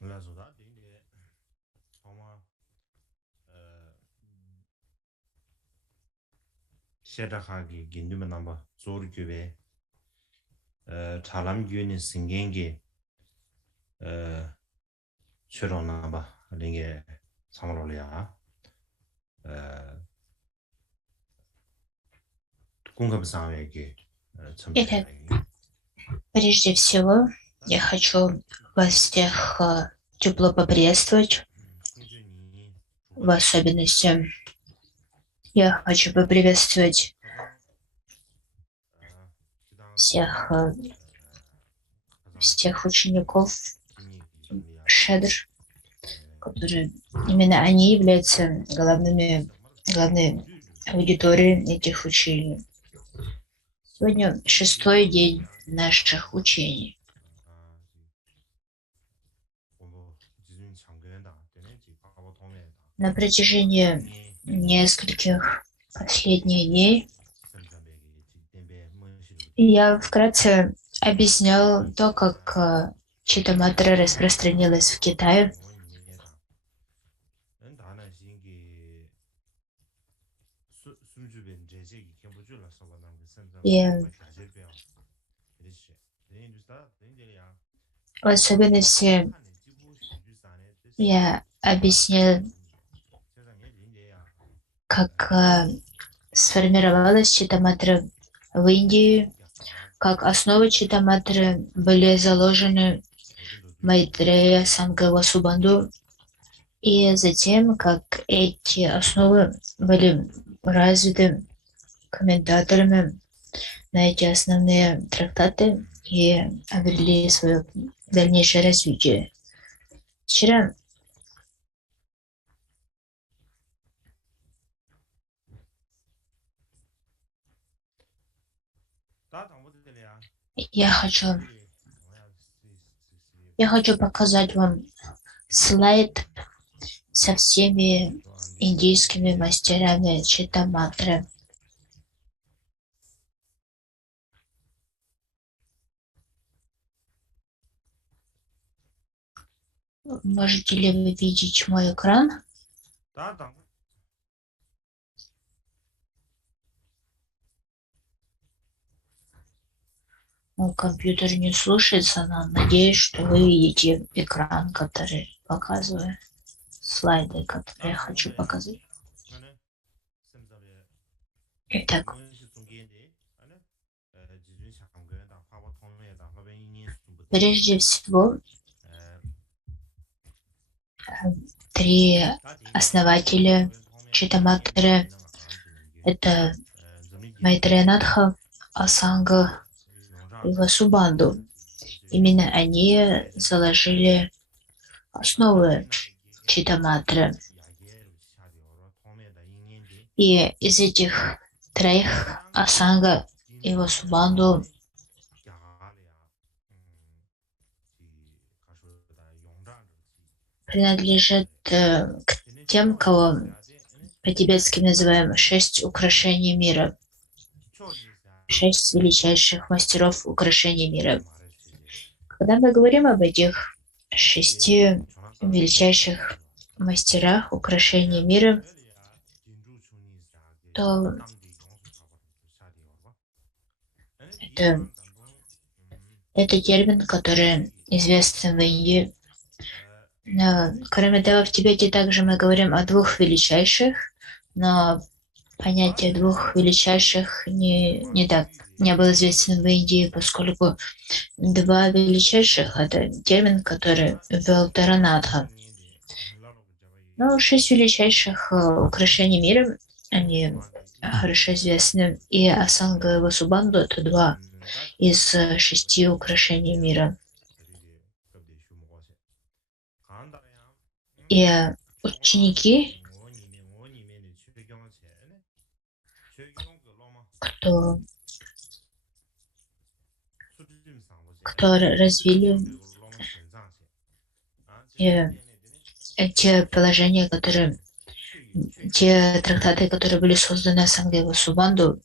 라조다 딩데 정말 셰라하기 긴두면 남바 조르규베 잘람 규니 신경기 최로 남바 링게 사물올이야 공급상에게 Итак, 첨부해야 прежде всего, я хочу вас всех тепло поприветствовать. В особенности я хочу поприветствовать всех, всех учеников Шедр, которые именно они являются главной аудиторией этих учений. Сегодня 6-й день наших учений. На протяжении нескольких последних дней я вкратце объяснял то, как Читаматра распространилась в Китае. И в особенности я объяснил, как сформировалась Читаматра в Индии, как основы Читаматры были заложены Майтрея Сангавасубанду, и затем, как эти основы были развиты комментаторами на эти основные трактаты и обрели свое дальнейшее развитие. Вчера я хочу показать вам слайд со всеми индийскими мастерами Читаматры. Можете ли вы видеть мой экран? Мой компьютер не слушается, но надеюсь, что вы видите экран, который показывает слайды, которые я хочу показать. Итак, прежде всего, 3 основателя Читаматры – это Майтреянатха, Асанга и Васубанду. Именно они заложили основы Читаматры. И из этих 3 Асанга и Васубанду принадлежат к тем, кого по-тибетски называем 6 украшений мира. 6 величайших мастеров украшений мира. Когда мы говорим об этих 6 величайших мастерах украшений мира, то это термин, который известен в Индии. Но, кроме того, в Тибете также мы говорим о 2 величайших, но понятие 2 величайших не было известно в Индии, поскольку 2 величайших – это термин, который ввел Таранатха. Но 6 величайших украшений мира, они хорошо известны, и Асанга и Васубанду – это 2 из 6 украшений мира. И ученики, кто развили те положения, те трактаты, которые были созданы Асангой Васубанду,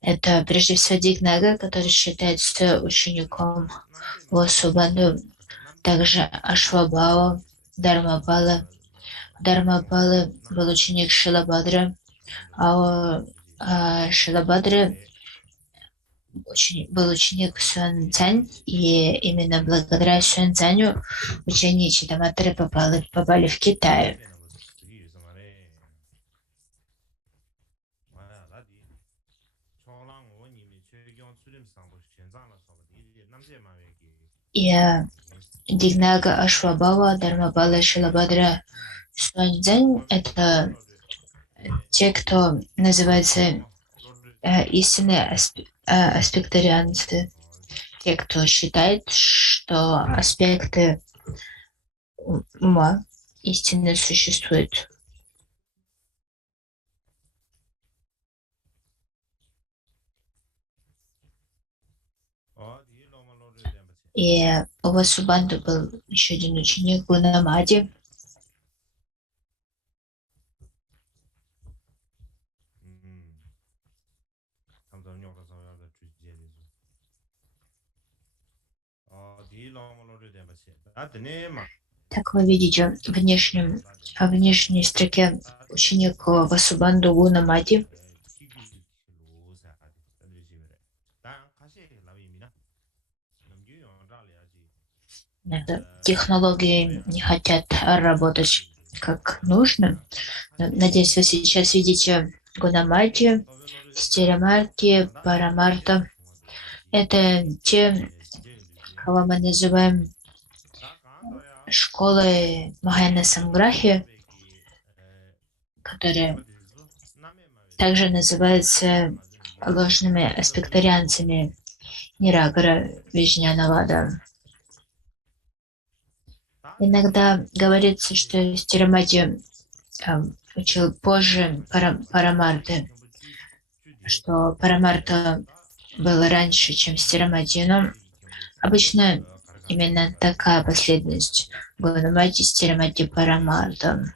это прежде всего Дигнага, который считается учеником Васубанду. также Ашвабао, Дharmapala. Дharмапала был ученик Шилабадры, Шилабадры был ученик Сюан Цань, и именно благодаря Сюан Цаню учения Читаматры попали в Китай. И Дигнага Ашвабава, Дharmapала, Шилабадра, Сюан Цань — это те, кто называется истинные аспектарианцы, те, кто считает, что аспекты ума истинно существуют. И у Васубанду был еще один ученик Гунамади. Так вы видите в внешней строке ученик Васубанду Гунамади. Технологии не хотят работать как нужно. Надеюсь, вы сейчас видите Гунамади, Стирамарти, Парамарта. Это те, кого мы называем школой Махаяна Санграхи, которые также называются ложными аспектарианцами Нирагара Вижнянавада. Иногда говорится, что Стирамати учил позже Парамарты, что Парамарта был раньше, чем Стирамати, но обычно именно такая последовательность Гунамати, Стирамати, Парамарта.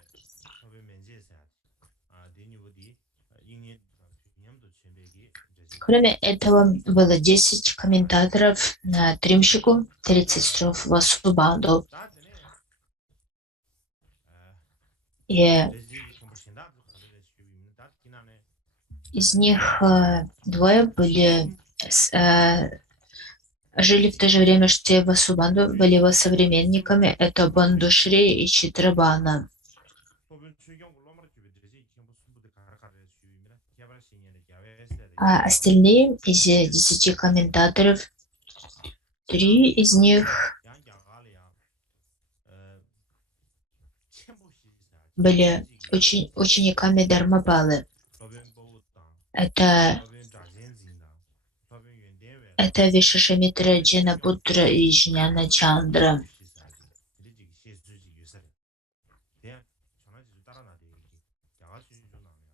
Кроме этого, было 10 комментаторов на Тримшику, 30 строф Васубанду. И из них двое жили в то же время, что и Васубанду, были его современниками. Это Бандушри и Читрабана. А остальные из 10 комментаторов, 3 из них были учениками Дharmapala. Это Вишашамитра, Джинапутра и Жняна Чандра.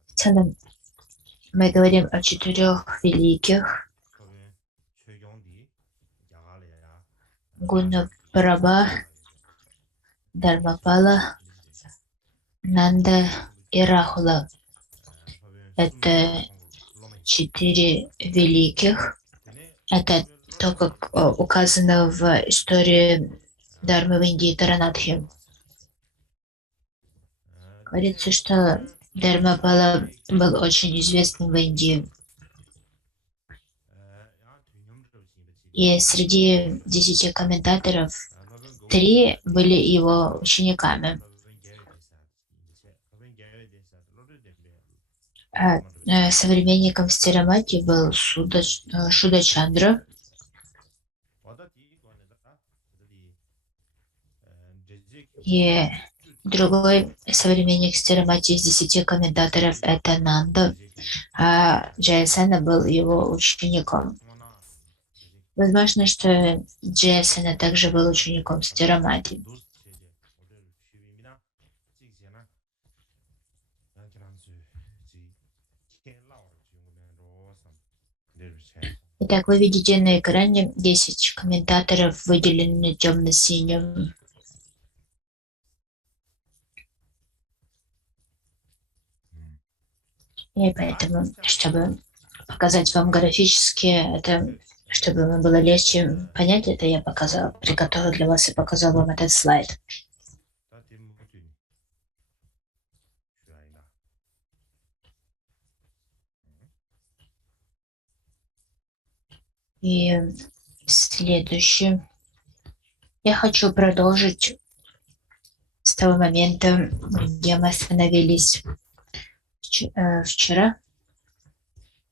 В целом, мы говорим о 4 великих: Гунапраба, Дharmapala, Нанда и Рахула. Это 4 великих. Это то, как указано в истории Дharмы в Индии Таранатхи. Говорится, что Дharmapala был очень известным в Индии. И среди 10 комментаторов 3 были его учениками. Современником Стирамати был Шудачандра. И другой современник Стирамати из 10 комментаторов — это Нанда, а Джаясана был его учеником. Возможно, что Джаясана также был учеником Стирамати. Итак, вы видите на экране 10 комментаторов, выделены темно-синим. И поэтому, чтобы показать вам графически, это Чтобы вам было легче понять это, я приготовила для вас и показала вам этот слайд. И следующее. Я хочу продолжить с того момента, где мы остановились вчера,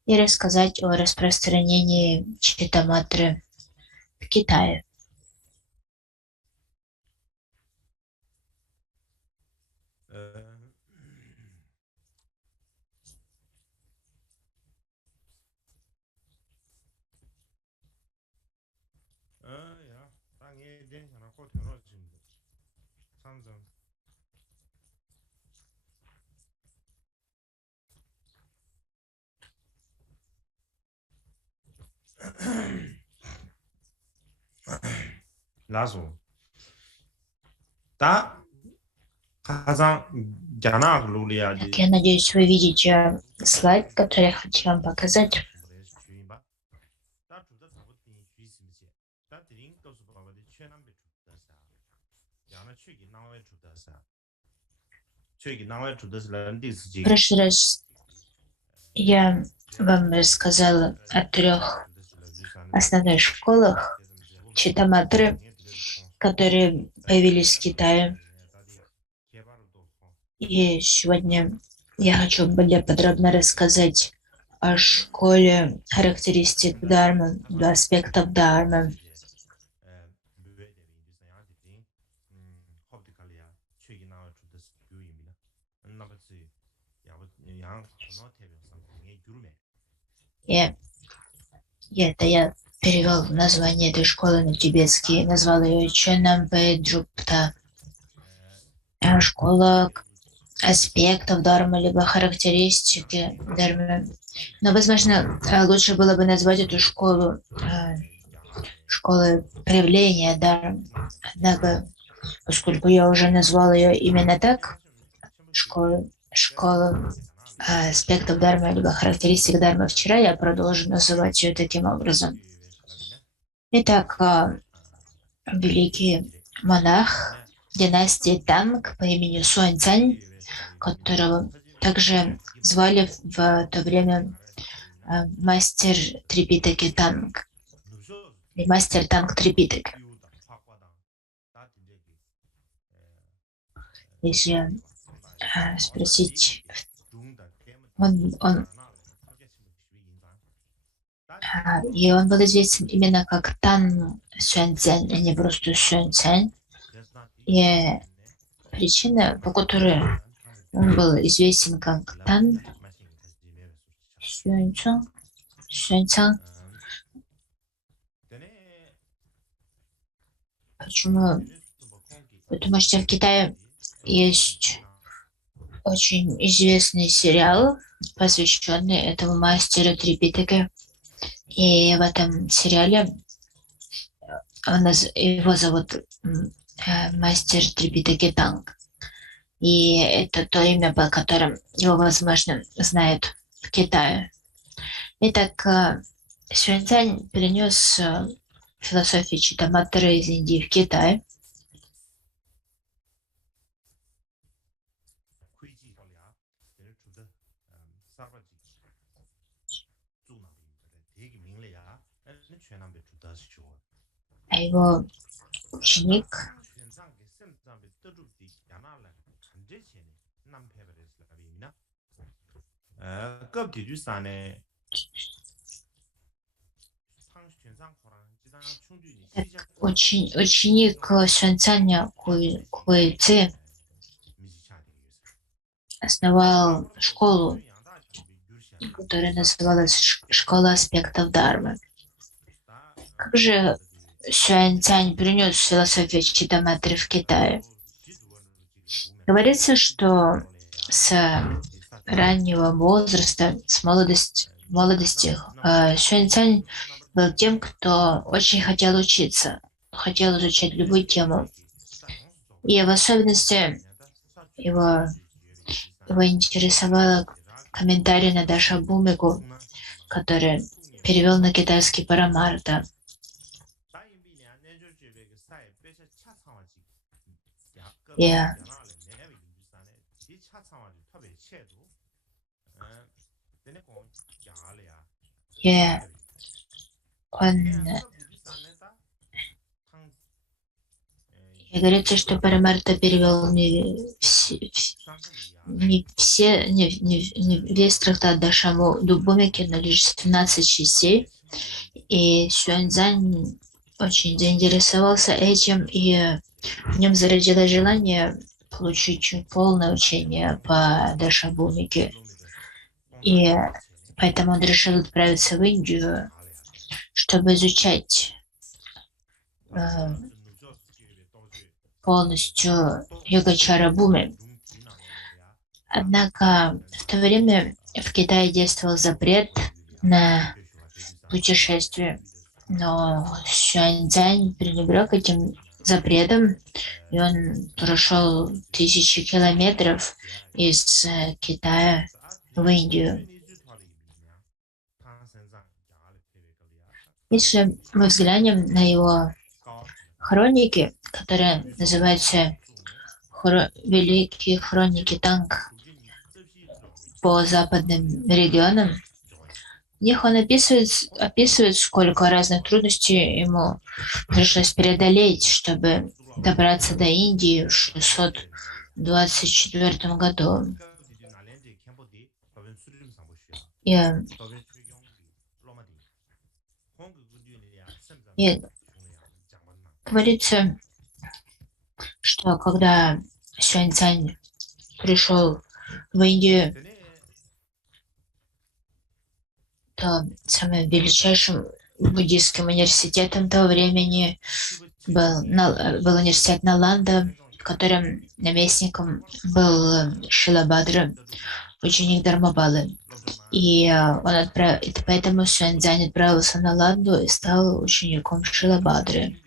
и рассказать о распространении читаматры в Китае. 라소 다 가장 자나 글로리아디 Так, я надеюсь, вы видите слайд, который я хочу вам показать. В прошлый раз я вам рассказала о 3 основных школах читаматры, которые появились в Китае. И сегодня я хочу более подробно рассказать о школе характеристик Дharмы, до аспектов Дharмы. Я перевел название этой школы на тибетский, назвал ее Ченампе Джупта. Школа аспектов Дharмы, либо характеристики Дharмы. Но, возможно, лучше было бы назвать эту школу школой проявления Дharмы. Однако, поскольку я уже назвал ее именно так, школа аспектов Дharмы, либо характеристик Дharмы вчера, я продолжу называть ее таким образом. Итак, великий монах династии Танг по имени Суаньцань, которого также звали в то время мастер Трипитаки Танг, и мастер Танг Трипитака. Если спросить, он был известен именно как Тан Сюаньцзянь, а не просто Сюаньцзянь. И причина, по которой он был известен как Тан Сюаньцзянь, почему? Потому что в Китае есть очень известный сериал, посвященный этому мастеру Трипитаке. И в этом сериале его зовут мастер Трипитаки Танг. И это то имя, по которому его, возможно, знают в Китае. Итак, Сюаньцзянь перенес философию читаматры из Индии в Китай. А его ученик ученик Сюаньцзяня Куйцзи основал школу, которая называлась «Школа аспектов Дharмы». Как же Сюаньцзянь принес философию читаматры в Китае? Говорится, что с раннего возраста, с молодости Сюаньцзянь был тем, кто очень хотел учиться, хотел изучать любую тему. И в особенности его интересовало комментарий на Даша Бумигу, который перевел на китайский Парамарта. И и он и говорится, что Парамарта перевел не весь трактат Дашаму Дубумики, но лишь 17 частей. И Сюаньцзань очень заинтересовался этим, и в нем зародилось желание получить полное учение по Дашабумике. И поэтому он решил отправиться в Индию, чтобы изучать полностью Йогачара Буми. Однако в то время в Китае действовал запрет на путешествие, но Сюаньцзань пренебрег этим запретом, и он прошел 1000 километров из Китая в Индию. Если мы взглянем на его хроники, которые называются Великие хроники Танг по западным регионам, в них он описывает, сколько разных трудностей ему пришлось преодолеть, чтобы добраться до Индии в 624 году. И говорится, что когда Сюаньцзань пришел в Индию, то самым величайшим буддийским университетом того времени был университет Наланда, в котором наместником был Шилабадра, ученик Дharmapala. И поэтому Сюаньцзань отправился на Наланду и стал учеником Шилабадры.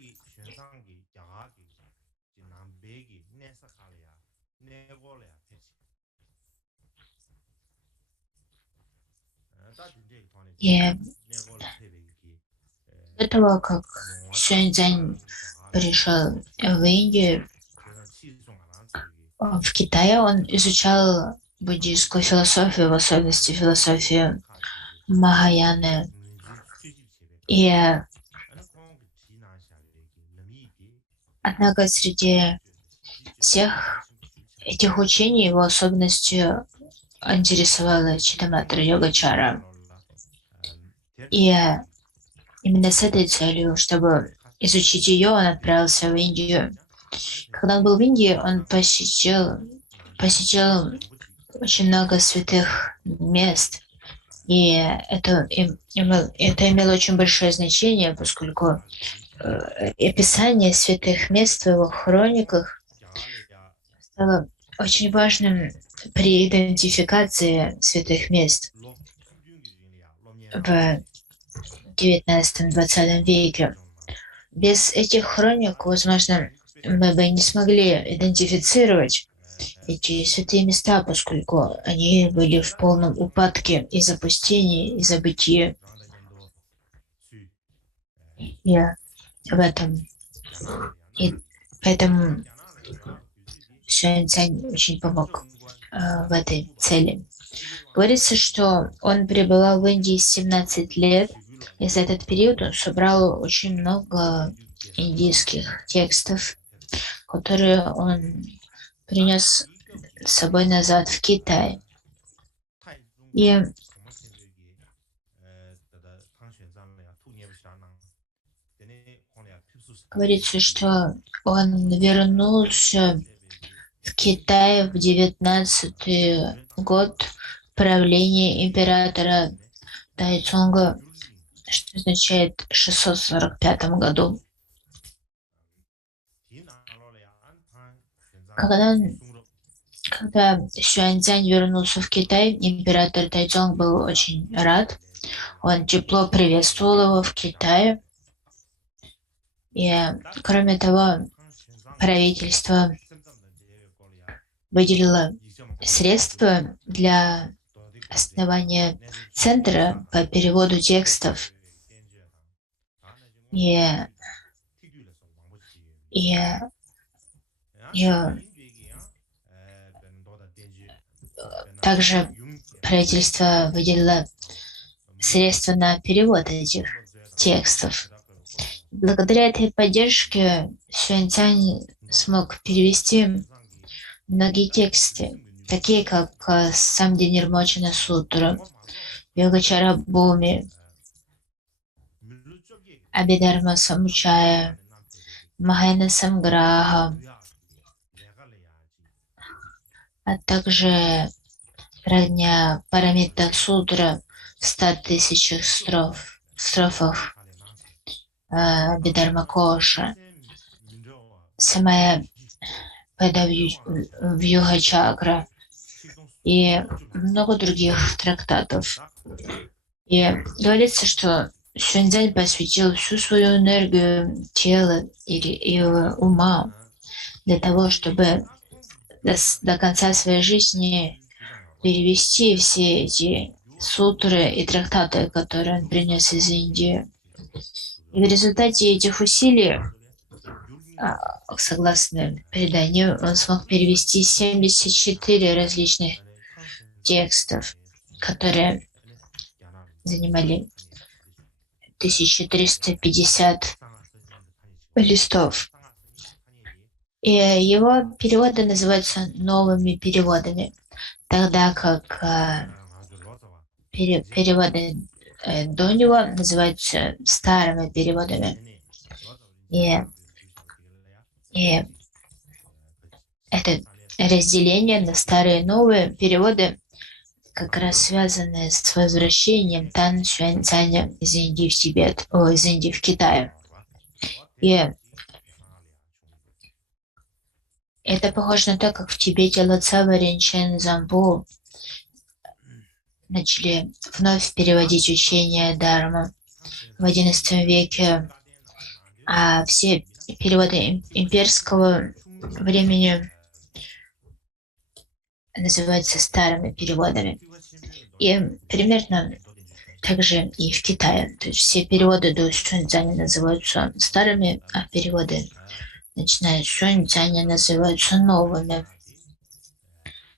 И до того, как Сюаньцзань пришел в Индию, в Китае он изучал буддийскую философию, в особенности философию Махаяны. И однако среди всех этих учений его особенностью интересовала Читаматра Йогачара. И именно с этой целью, чтобы изучить ее, он отправился в Индию. Когда он был в Индии, он посетил очень много святых мест. И это имело очень большое значение, поскольку описание святых мест в его хрониках стало очень важным при идентификации святых мест в XIX-XX веке. Без этих хроник, возможно, мы бы не смогли идентифицировать эти святые места, поскольку они были в полном упадке и запустении, и забытии. И об этом. И поэтому Сюаньцзань очень помог в этой цели. Говорится, что он пребывал в Индии 17 лет, и за этот период он собрал очень много индийских текстов, которые он принес с собой назад в Китай. И говорится, что он вернулся в Китай в 19-й год правления императора Тайцунга, что означает в 645 году. Когда Сюаньцзань вернулся в Китай, император Тайцунг был очень рад. Он тепло приветствовал его в Китае. И, кроме того, правительство выделило средства для основание Центра по переводу текстов. И, и, и также правительство выделило средства на перевод этих текстов. Благодаря этой поддержке Сюаньцянь смог перевести многие тексты, такие как Самди Нирмочина Сутра, Йогачара Буми, Абидарма Самучая, Махаяна Самграха, а также Радня Парамита Сутра в 100 тысячах строфах Абидарма Коша, Самая Педа Вьюга Чакра и много других трактатов. И говорится, что Сюаньцзянь посвятил всю свою энергию тела и ума для того, чтобы до конца своей жизни перевести все эти сутры и трактаты, которые он принес из Индии. И в результате этих усилий, согласно преданию, он смог перевести 74 различных текстов, которые занимали 1350 листов. И его переводы называются новыми переводами, тогда как переводы до него называются старыми переводами. И это разделение на старые и новые переводы как раз связаны с возвращением Тан Сюаньцаня из Индии в Тибет, из Индии в Китай. И это похоже на то, как в Тибете Лацава Ринчен Замбу начали вновь переводить учение Дharma в XI веке, а все переводы имперского времени называются старыми переводами. И примерно так же и в Китае. То есть все переводы до Сюаньцзяня называются старыми, а переводы, начиная с Сюаньцзяня, называются новыми.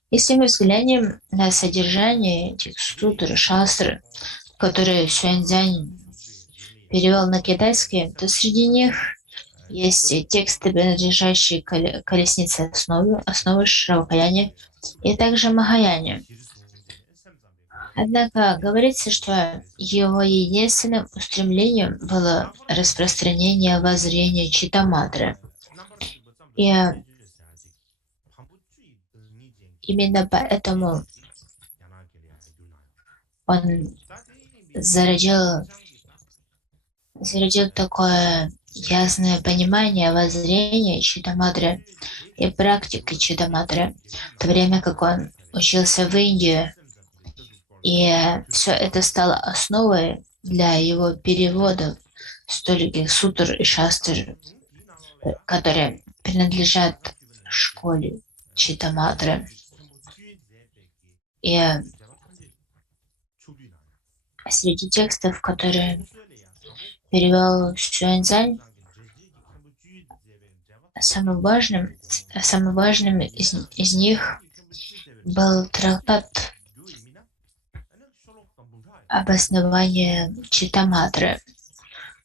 Если мы взглянем на содержание этих сутр и шастр, которые Сюаньцзянь перевел на китайский, то среди них есть тексты, принадлежащие колеснице основы Шравакаяне и также Махаяне. Однако говорится, что его единственным устремлением было распространение воззрения Читаматры. И именно поэтому он зародил такое ясное понимание воззрения Читаматры и практики Читаматры, в то время как он учился в Индии. И все это стало основой для его переводов стольких сутр и шастр, которые принадлежат школе Читаматры. И среди текстов, которые перевел Сюаньцзянь, самым важным из них был трактат обоснование Читаматры.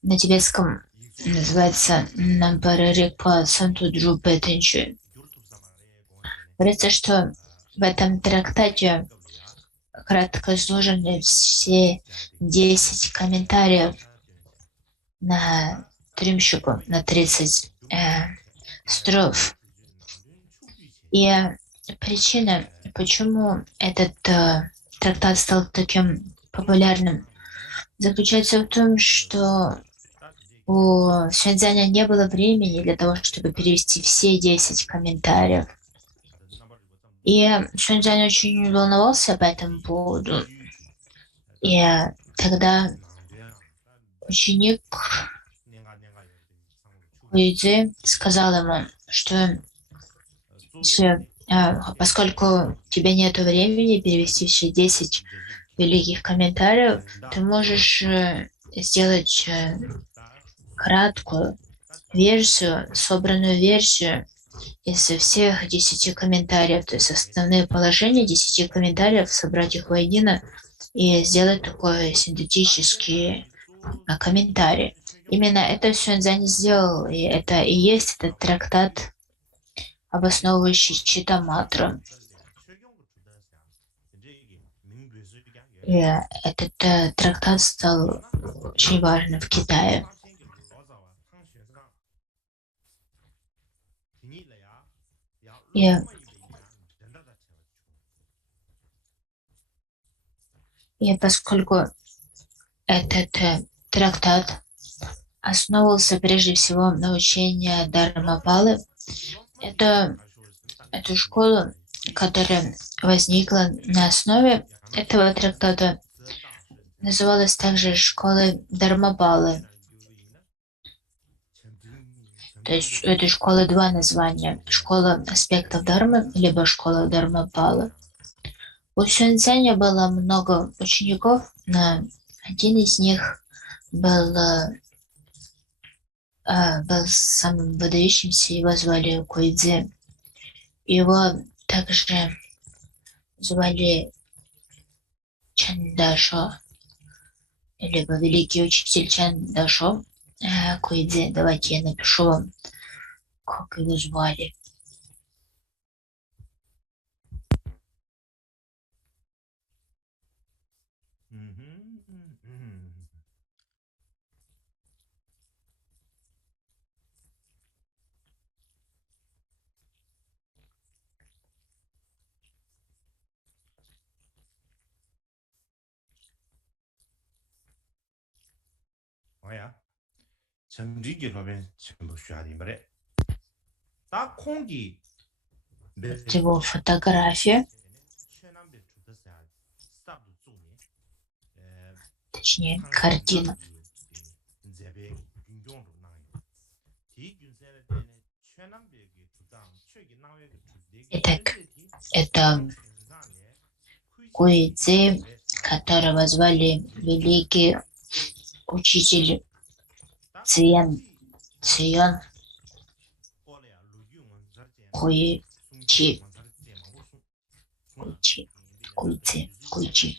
На тибетском называется Нампарарикпа Сантудру Пэтэнчу. Говорится, что в этом трактате кратко изложены все 10 комментариев на Тримщику, на 30 строф. И причина, почему этот трактат стал таким популярным, заключается в том, что у Сюаньцзяня не было времени для того, чтобы перевести все 10 комментариев. И Сюаньцзянь очень волновался по этому поводу. И тогда ученик Хуидзи сказал ему, что если Поскольку у тебя нет времени перевести все 10 великих комментариев, ты можешь сделать краткую версию, собранную версию из всех 10 комментариев, то есть основные положения 10 комментариев, собрать их воедино и сделать такой синтетический комментарий. Именно это Сюаньцзянь сделал, и это и есть этот трактат, обосновывающий Читаматру. И этот трактат стал очень важным в Китае. И, и поскольку этот трактат основывался прежде всего на учении Дharmapалы, это эту школу, которая возникла на основе этого трактата, называлась также школой Дharmapалы. То есть у этой школы два названия. Школа аспектов Дharмы, либо школа Дharmapалы. У Сюаньцзяня было много учеников, но один из них был, был самым выдающимся, его звали Куйцзи. Его также звали Чан Дашо, либо великий учитель Чан Дашо Куйцзи. Давайте я напишу вам, как его звали. Вот его фотография, точнее, картина. Итак, это Куйцзи, которого звали великий учитель Цион Куйчи. Куйчи.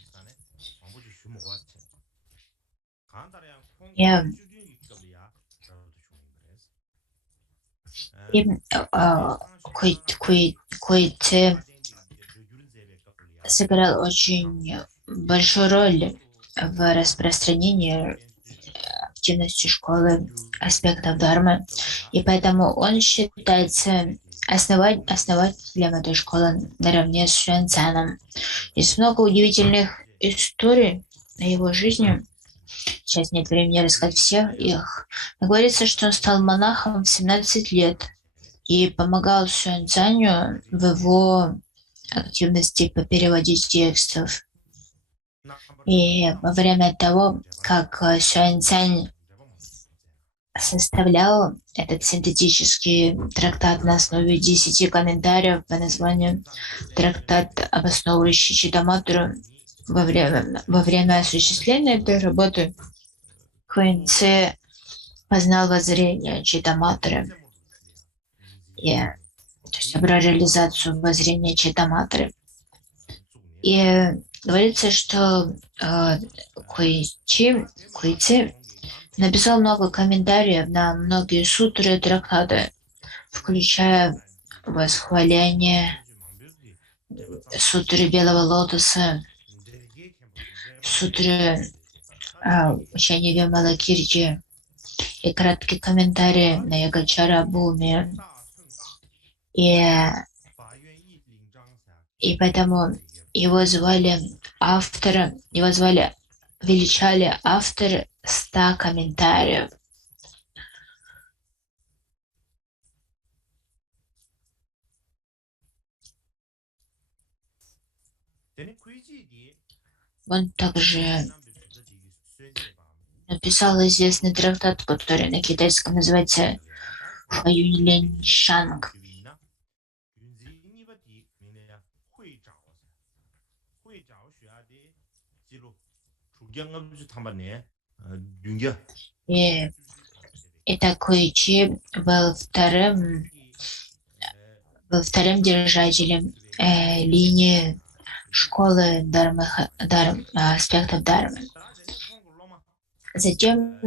Я Куйцзи сыграл очень большую роль в распространении активности школы аспектов Дharмы, и поэтому он считается основателем этой школы наравне с Сюаньцзяном. Есть много удивительных историй о его жизни. Сейчас нет времени рассказать всех их. Но говорится, что он стал монахом в 17 лет и помогал Сюаньцзяню в его активности по переводе текстов. И во время того, как Сюаньцзянь составлял этот синтетический трактат на основе 10 комментариев по названию «Трактат, обосновывающий Читаматру», во время осуществления этой работы Куинцзи познал воззрение Читаматры, то есть реализацию воззрения Читаматры. И говорится, что Куйцзи написал много комментариев на многие сутры и трактаты, включая восхваление сутры Белого Лотоса, сутры учения Вималакирти и краткие комментарии на Ягачара Бхуми. И поэтому его величали автор 100 комментариев. Он также написал известный трактат, который на китайском называется Фаюнь Лень Шанг. И, и такой Чи был вторым держателем линии школы аспектов Дharмы. Затем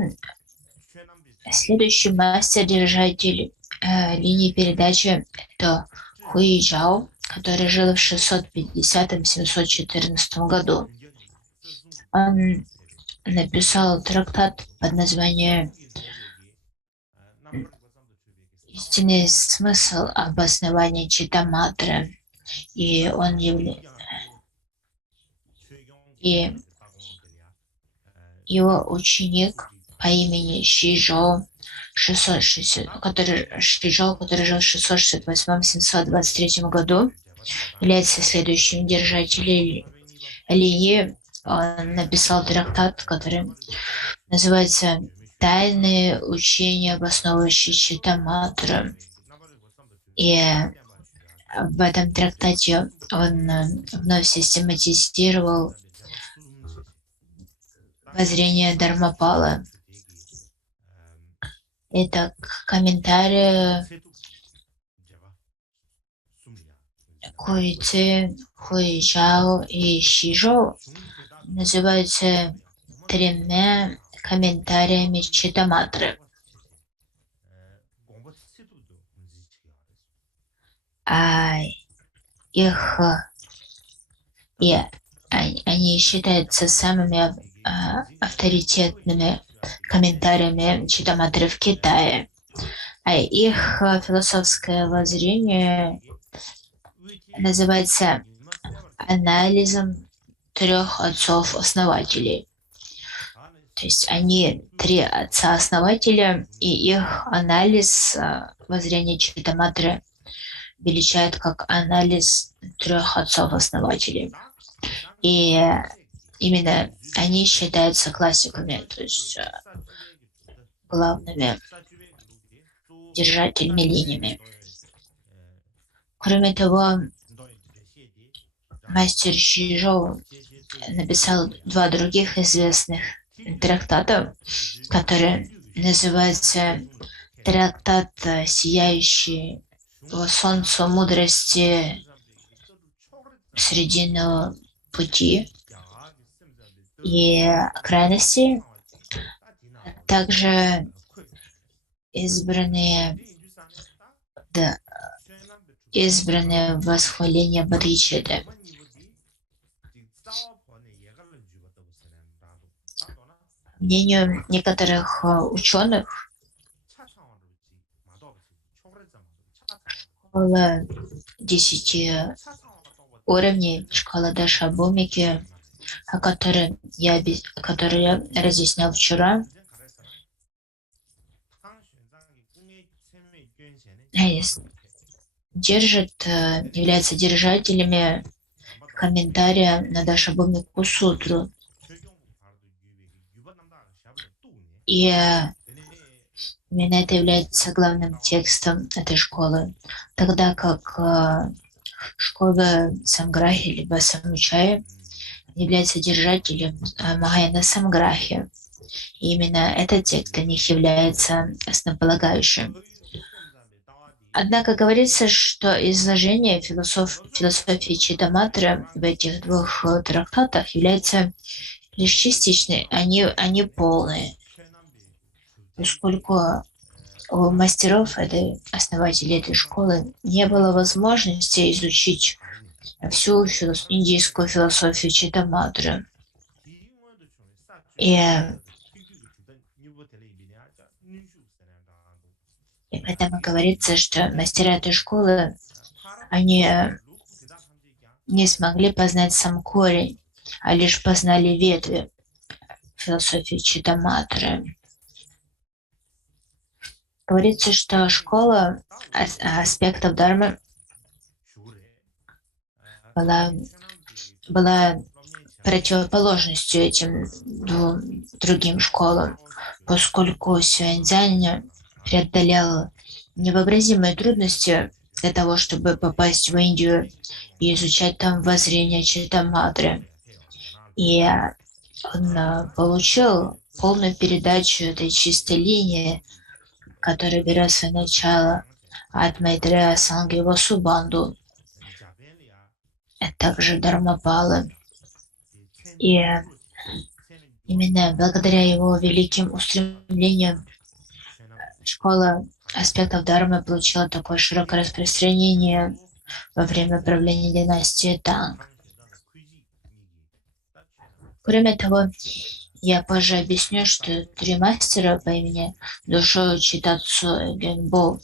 следующий мастер-держатель линии передачи — это Хуи Чжао, который жил в 650-714 году. Он написал трактат под названием «Истинный смысл обоснования Читаматры», и его ученик по имени Шижоу, который жил в 668-723 году, является следующим держателем линии. Он написал трактат, который называется «Тайные учения, обосновывающие Читаматру». И в этом трактате он вновь систематизировал воззрение Дharmapala. Это комментарии Хуи-Ци, Хуи-Чжао и Шижоу называются тремя комментариями Читаматры. Они считаются самыми авторитетными комментариями Читаматры в Китае. А их философское воззрение называется анализом трех отцов-основателей. То есть они три отца-основателя, и их анализ воззрения Читаматры величают как анализ трех отцов-основателей. И именно они считаются классиками, то есть главными держателями линиями. Кроме того, мастер Шижоу написал два других известных трактата, которые называются «Трактат сияющий солнцу мудрости срединного пути и крайности», также избранные восхваления Бодхичитты. По мнению некоторых ученых, школа 10 уровней, школа Дашабхумики, которую я разъяснял вчера, являются держателями комментария на Дашабхумику сутру. И именно это является главным текстом этой школы. Тогда как школа Самграхи либо Самучая является держателем Махаяна Самграхи. И именно этот текст для них является основополагающим. Однако говорится, что изложение философии Читаматры в этих двух трактатах является лишь частичной, они полные, поскольку у мастеров, основателей этой школы, не было возможности изучить всю индийскую философию Читаматры. И поэтому говорится, что мастера этой школы, они не смогли познать сам корень, а лишь познали ветви философии Читаматры. Говорится, что школа аспектов Дharмы была противоположностью этим двум другим школам, поскольку Сюаньцзянь преодолял невообразимые трудности для того, чтобы попасть в Индию и изучать там воззрение Читаматры. И Он получил полную передачу этой чистой линии, которая берет свое начало от Майтрея Санги Васубанду, а также Дharmapala. И именно благодаря его великим устремлениям школа аспектов Дharмы получила такое широкое распространение во время правления династии Танг. Кроме того, я позже объясню, что три мастера по имени Душо, Читацу и Генбо,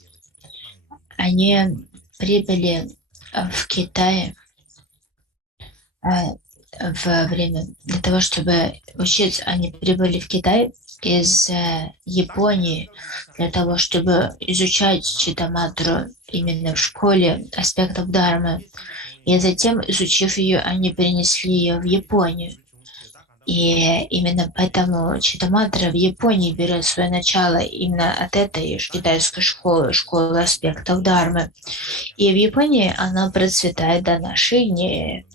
они прибыли в Китай во время для того, чтобы учиться, они прибыли в Китай из Японии для того, чтобы изучать читаматру именно в школе аспектов Дharмы. И затем, изучив ее, они перенесли ее в Японию. И именно поэтому читаматра в Японии берет свое начало именно от этой китайской школы, школы аспектов Дharмы. И в Японии она процветает до наших дней.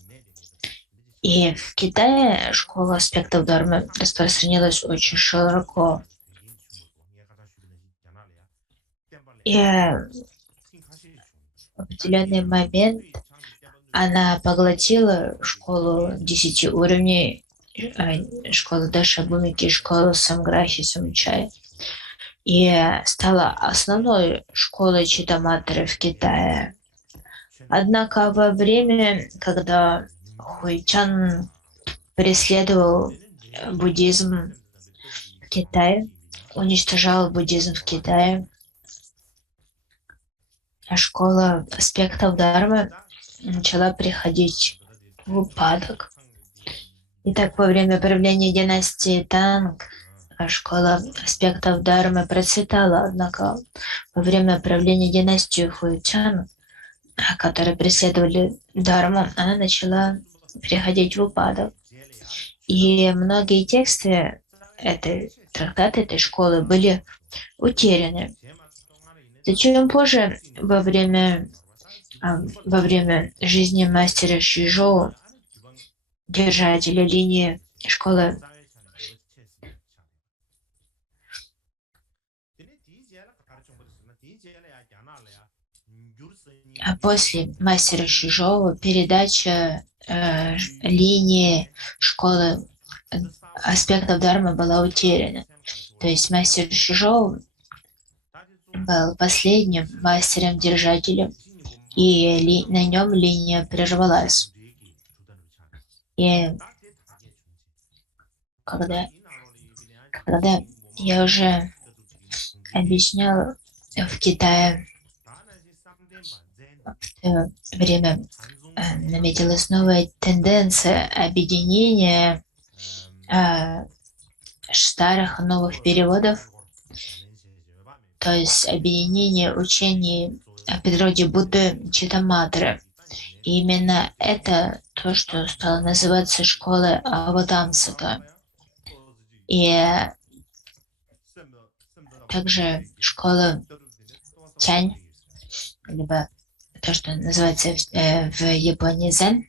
И в Китае школа аспектов Дharмы распространилась очень широко. И в определенный момент она поглотила школу 10 уровней, школу Дашабумики, школу Самграхи, Самчай, и стала основной школой читаматры в Китае. Однако во время, когда Хуйчан преследовал буддизм в Китае, уничтожал буддизм в Китае, а школа аспектов Дharмы начала приходить в упадок. Итак, во время правления династии Танг школа аспектов Дharмы процветала, однако во время правления династии Хуйчан, которые преследовали Дharму, она начала приходить в упадок. И многие тексты трактаты этой школы были утеряны. Зачем позже, во время жизни мастера Шижоу, держателя линии школы, а после мастера Шижоу передача линии школы аспектов Дharмы была утеряна. То есть мастер Шижоу был последним мастером-держателем, и на нем линия прервалась. И когда я уже объяснял в Китае, в время наметилась новая тенденция объединения старых и новых переводов, то есть объединение учений о природе Будды Читаматры. И именно это то, что стало называться школой Авадамсака. И также школа Тянь, либо то, что называется в Японии Зен,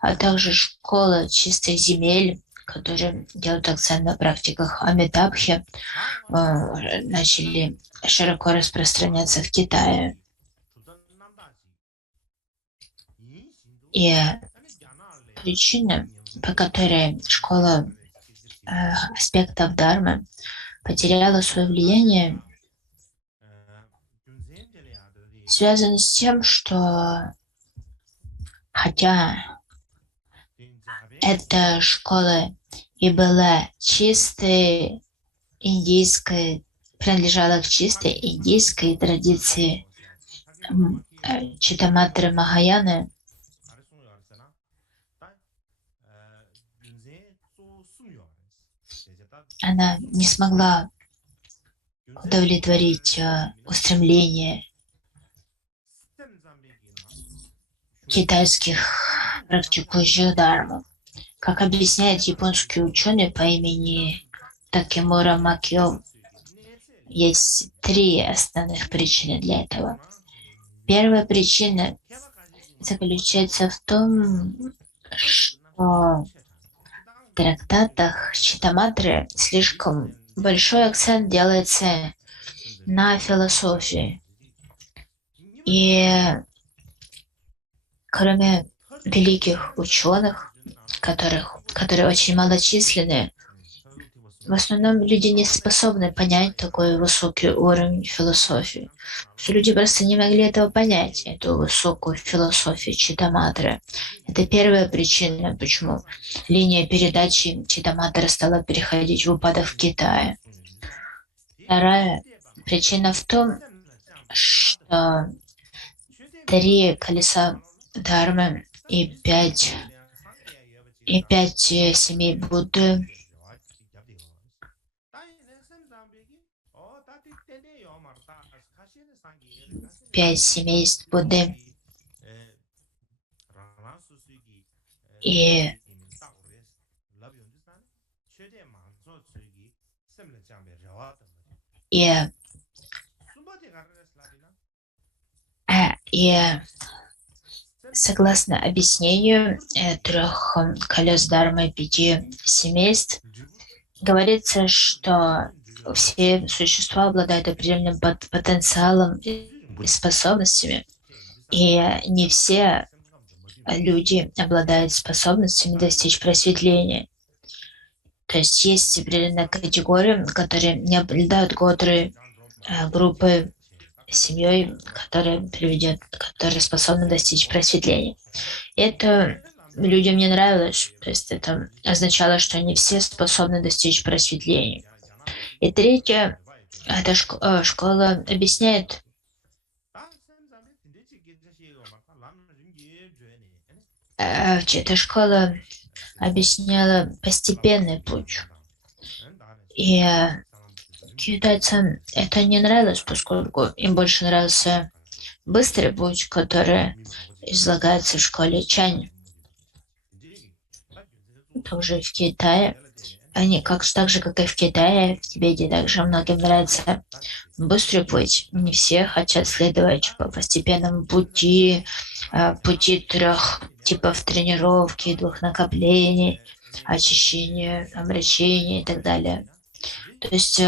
а также школа чистых земель, которые делают акцент на практиках Амитабхи, начали широко распространяться в Китае. И причина, по которой школа аспектов Дharмы потеряла свое влияние, связана с тем, что хотя эта школа и была чистой индийской, принадлежала к чистой индийской традиции Читаматры Махаяны, она не смогла удовлетворить устремления китайских практикующих Дharму. Как объясняет японский ученый по имени Такемура Макио, есть три основных причины для этого. Первая причина заключается в том, что трактатах Читаматры слишком большой акцент делается на философии. И кроме великих ученых, которые очень малочисленны, в основном люди не способны понять такой высокий уровень философии. Что люди просто не могли этого понять, эту высокую философию Читаматры. Это первая причина, почему линия передачи Читаматры стала переходить в упадок в Китае. Вторая причина в том, что 3 колеса Дharмы и пять семей Будды, 5 семейств Будды и, и, и согласно объяснению 3 колес Дharмы и 5 семейств, говорится, что все существа обладают определенным потенциалом и способностями, и не все люди обладают способностями достичь просветления. То есть есть определенная категория, которые не обладают группы семьей, которая способна достичь просветления. Это людям не нравилось, то есть это означало, что не все способны достичь просветления. И третье, эта школа объясняет, эта школа объясняла постепенный путь. И китайцам это не нравилось, поскольку им больше нравился быстрый путь, который излагается в школе Чань. Также в Китае, так же, как и в Китае, в Тибете также многим нравится быстрый путь. Не все хотят следовать по постепенному пути 3 типов тренировки, 2 накоплений, очищения, омрачения и так далее. То есть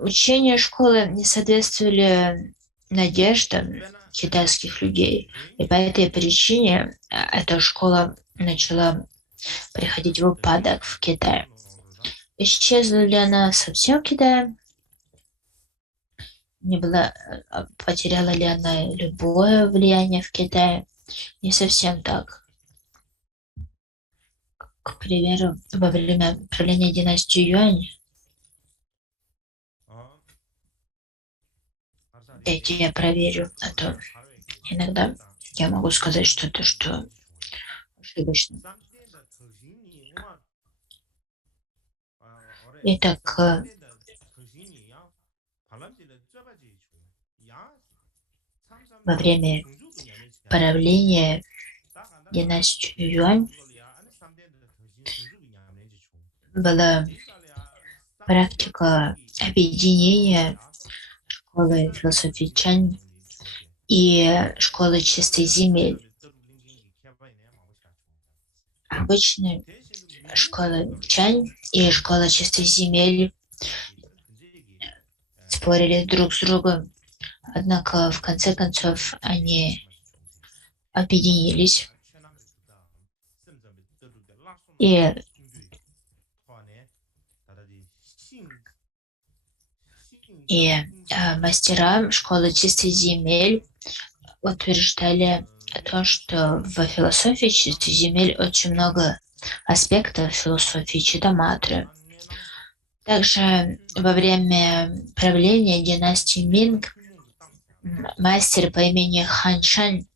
учения школы не соответствовали надеждам китайских людей. И по этой причине эта школа начала приходить в упадок в Китае. Исчезла ли она совсем в Китае? Потеряла ли она любое влияние в Китае? Не совсем так. К примеру, во время правления династии Юань, дайте я проверю, а то иногда я могу сказать что-то, что ошибочно. Итак, во время правления династии Юань была практика объединения школы философии Чань и школы чистых земель. Обычно школа Чань и школа чистых земель спорили друг с другом, однако в конце концов они объединились. И мастера школы чистых земель утверждали о том, что в философии чистых земель очень много аспектов философии Читаматры. Также во время правления династии Минг мастер по имени Хан Шань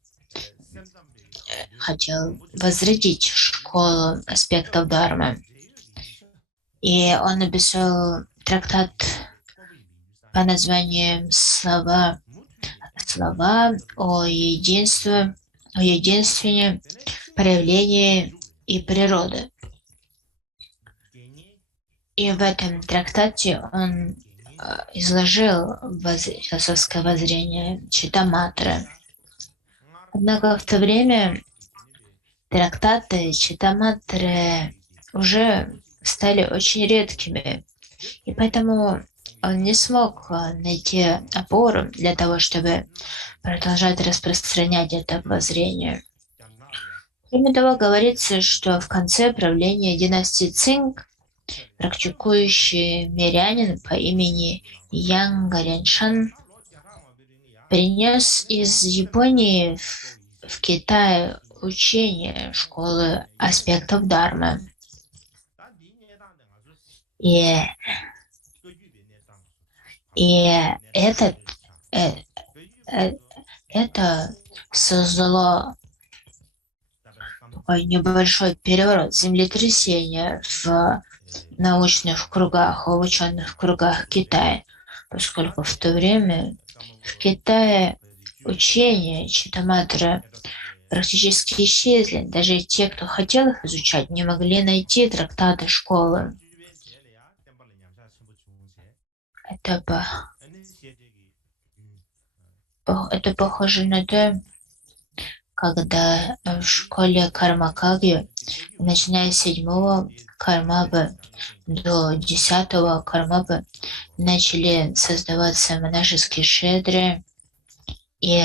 хотел возродить школу аспектов Дharмы. И он написал трактат по названию «Слова о единстве, проявлении и природы». И в этом трактате он изложил философское воззрение Читаматры. Однако в то время трактаты Читаматры уже стали очень редкими. И поэтому он не смог найти опору для того, чтобы продолжать распространять это воззрение. Кроме того, говорится, что в конце правления династии Цинг практикующий мирянин по имени Ян Гаряншан принес из Японии в Китай учение школы аспектов Дharмы. И, и этот, э, э, это создало такой небольшой переворот, землетрясение в научных кругах, в ученых кругах Китая, поскольку в то время в Китае учения Читаматры практически исчезли. Даже те, кто хотел их изучать, не могли найти трактаты школы. Это, это похоже на то, когда в школе Кармакаги, начиная с 7-го Кармабы до 10-го Кармабы, начали создаваться монашеские шедры, и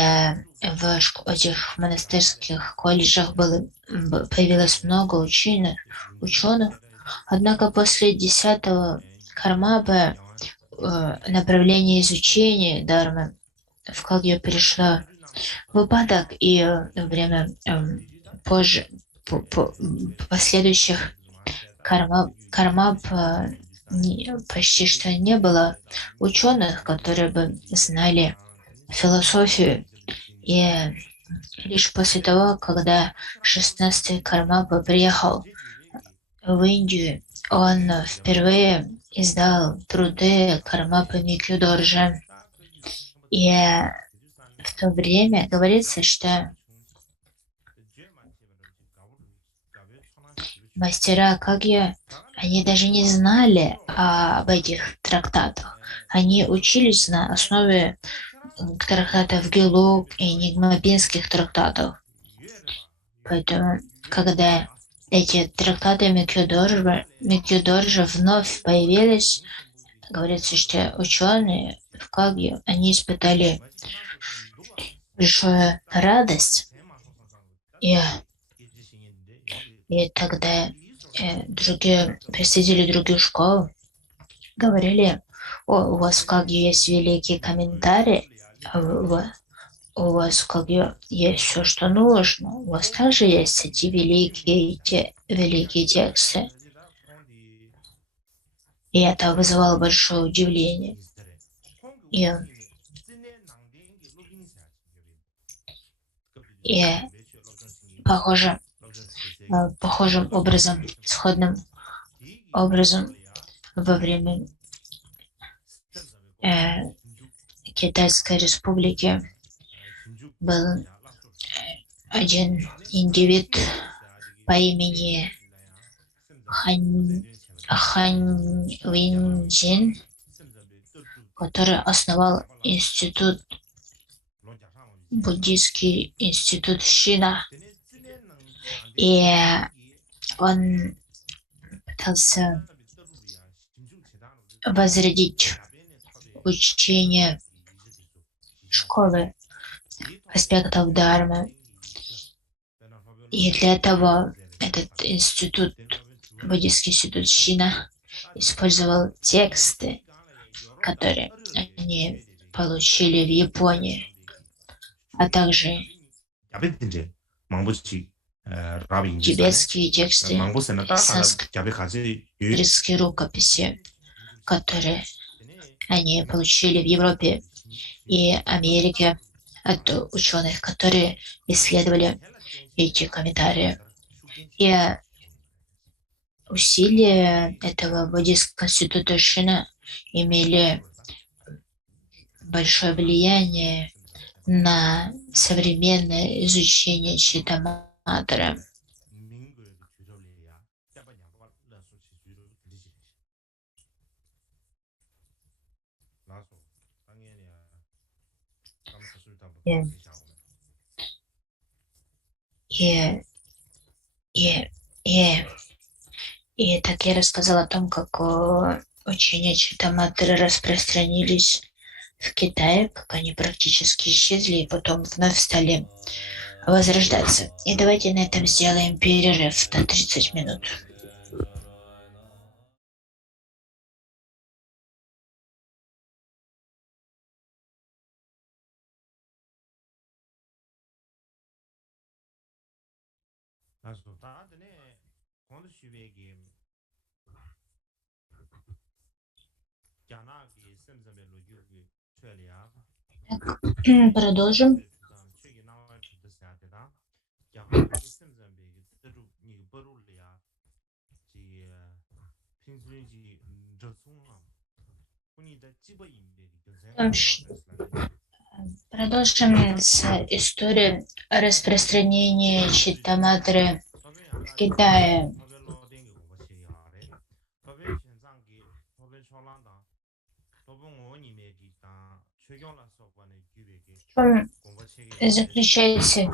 в этих монастырских колледжах появилось много ученых. Однако после 10-го Кармабы направление изучения Дharмы в Кагью перешло в упадок, и время позже, последующих кармаб почти что не было ученых, которые бы знали философию. И лишь после того, когда 16-й Кармапа приехал в Индию, он впервые издал труды Кармапы Микьюдоржа. И в то время говорится, что мастера Кагья, они даже не знали об этих трактатах. Они учились на основе трактатов Гелук и нигмапинских трактатов. Поэтому, когда эти трактаты Микьюдоржа вновь появились, говорится, что ученые в Кагью, они испытали большую радость. И тогда другие представители других школ говорили: о, у вас в Кагью есть великие комментарии, у вас в Кагью есть все, что нужно, у вас также есть эти великие тексты. И это вызывало большое удивление. И похожим образом, сходным образом во время Китайской республики был один индивид по имени Хань Винджин, который основал буддийский институт Шина. И он пытался возродить учение школы аспектов Дharмы. И для этого этот институт, буддийский институт Шина, использовал тексты, которые они получили в Японии, а также тибетские тексты и санскритские рукописи, которые они получили в Европе и Америке от ученых, которые исследовали эти комментарии. И усилия этого буддийского института Шина имели большое влияние на современное изучение Читаматры. И И так я рассказала о том, как учения читаматры распространились в Китае, как они практически исчезли и потом вновь стали возрождаться. И давайте на этом сделаем перерыв на 30 минут. 라소 다드네 콘도 슈베기 갸나기 셈셈베 로규기 쳬리아 Продолжим. 최기 나와 뜻사데다 갸나기 셈셈베기 뜨루 니 버룰리아 지 핀수인지 저송함 훈이다 찌버임베기 견생 Продолжим с историей распространения читаматры в Китае. В чем заключается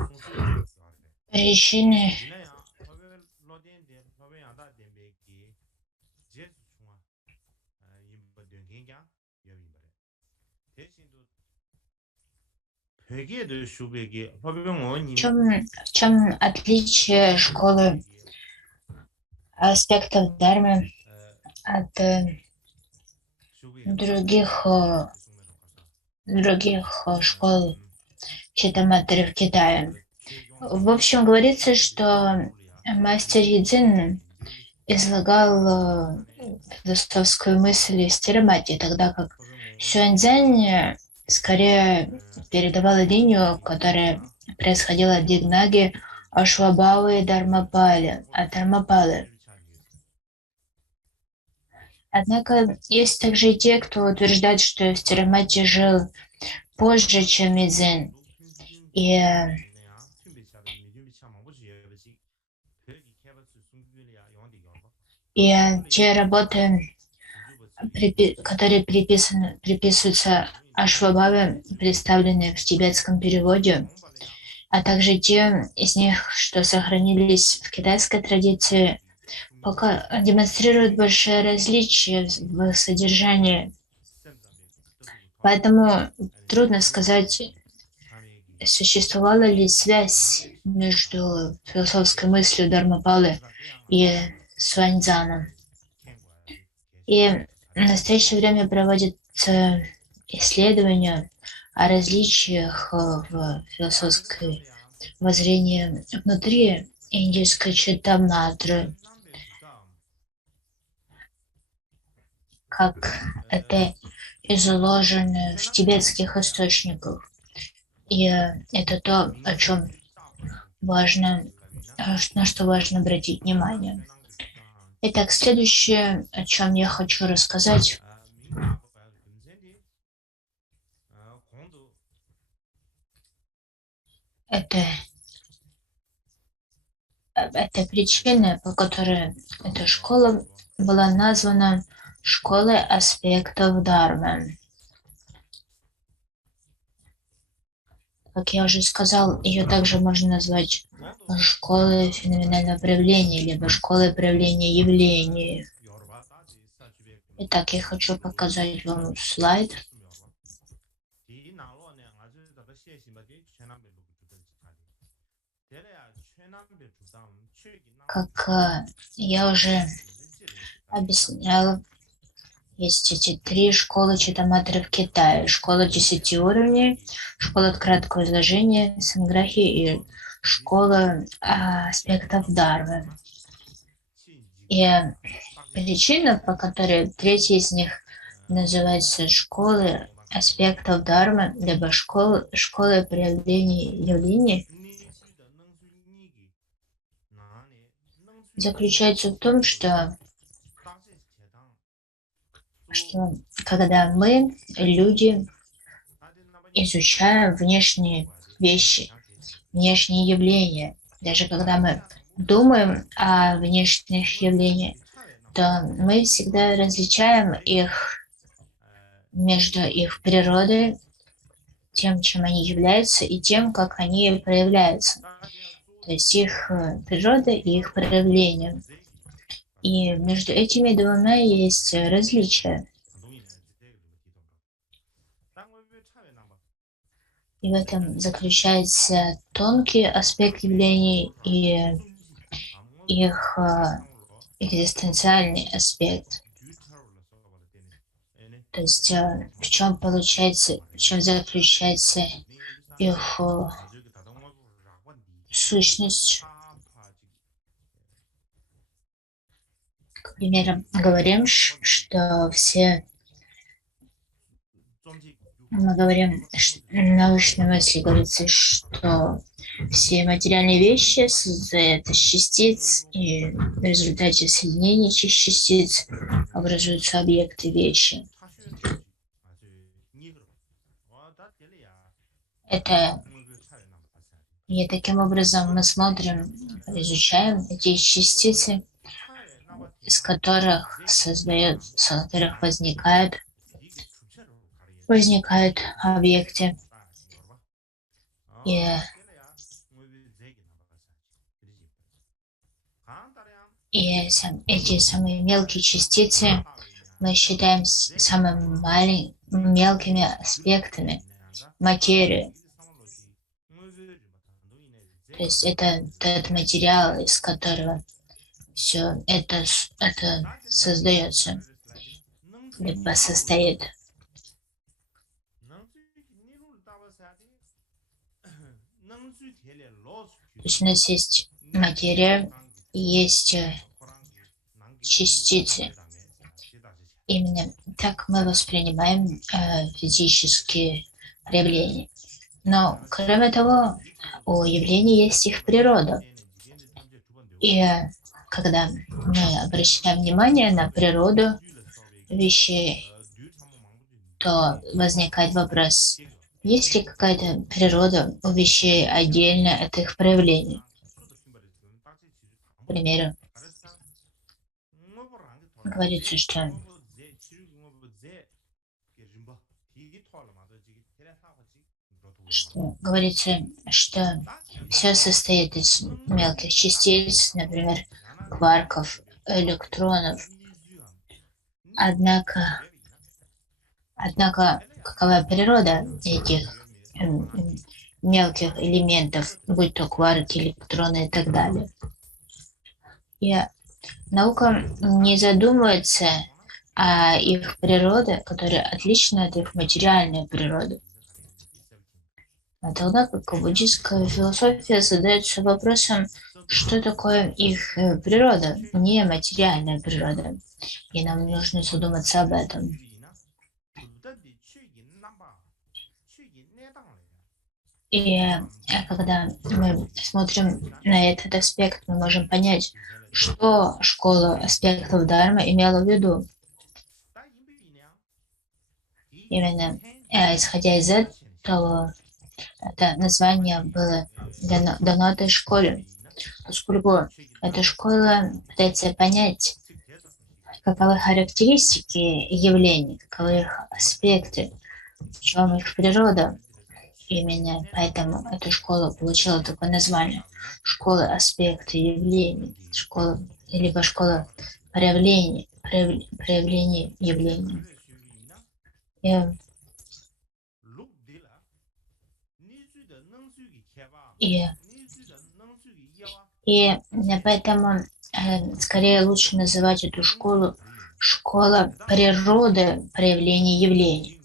причина в чем отличие школы аспектов дхармы от других школ читаматры в Китае? В общем, говорится, что мастер Едзин излагал философскую мысль из Тирамати, тогда как Сюаньцзянь скорее передавала линию, которая происходила от Дигнаги, Ашвабавы и Дharmapala, от Дharмапалы. Однако есть также и те, кто утверждает, что Стирамати жил позже, чем Идзин. И те работы, которые приписываются Ашвабаве, представлены в тибетском переводе, а также те из них, что сохранились в китайской традиции, пока демонстрируют большое различие в их содержании. Поэтому трудно сказать, существовала ли связь между философской мыслью Дharmapala и Суаньцзяном. И в настоящее время проводятся исследования о различиях в философской воззрении внутри индийской читаматры, как это изложено в тибетских источниках. И это то, о чем важно, на что важно обратить внимание. Итак, следующее, о чем я хочу рассказать, это причина, по которой эта школа была названа школой аспектов Дхармы. Как я уже сказал, ее также можно назвать школой феноменального проявления, либо школой проявления явлений. Итак, я хочу показать вам слайд. Как я уже объясняла, есть эти три школы читаматры в Китае. Школа 10 уровней, школа краткого изложения, санграхи и школа аспектов Дхармы. И причина, по которой третья из них называется школой аспектов Дхармы, либо школой проявлений явлений, заключается в том, что когда мы, люди, изучаем внешние вещи, внешние явления, даже когда мы думаем о внешних явлениях, то мы всегда различаем их между их природой, тем, чем они являются, и тем, как они проявляются. То есть их природа и их проявление. И между этими двумя есть различия. И в этом заключается тонкий аспект явлений и их экзистенциальный аспект. То есть в чем получается, в чем заключается их сущность. К примеру, говорим, что все, мы говорим, в научной мысли говорится, что все материальные вещи создают из частиц, и в результате соединения частиц образуются объекты вещи. Это и таким образом мы смотрим, изучаем эти частицы, из которых возникают объекты. И эти самые мелкие частицы мы считаем самыми мелкими аспектами материи. То есть это тот материал, из которого все это создается, либо состоит. То есть у нас есть материя, есть частицы. Именно так мы воспринимаем физические проявления. Но, кроме того, у явлений есть их природа. И когда мы обращаем внимание на природу вещей, то возникает вопрос, есть ли какая-то природа у вещей отдельно от их проявлений? К примеру, говорится, что все состоит из мелких частиц, например, кварков, электронов. Однако какова природа этих мелких элементов, будь то кварки, электроны и так далее? И наука не задумывается о их природе, которая отлична от их материальной природы. А тогда как буддийская философия задается вопросом, что такое их природа, не материальная природа. И нам нужно задуматься об этом. И когда мы смотрим на этот аспект, мы можем понять, что школа аспектов Дharma имела в виду. Именно исходя из этого, это название было дано этой школе, поскольку эта школа пытается понять, каковы характеристики явлений, каковы их аспекты, в чем их природа. Именно поэтому эта школа получила такое название – школа аспекта явлений, либо школа проявлений явлений. И поэтому скорее лучше называть эту школу школа природы проявлений явлений.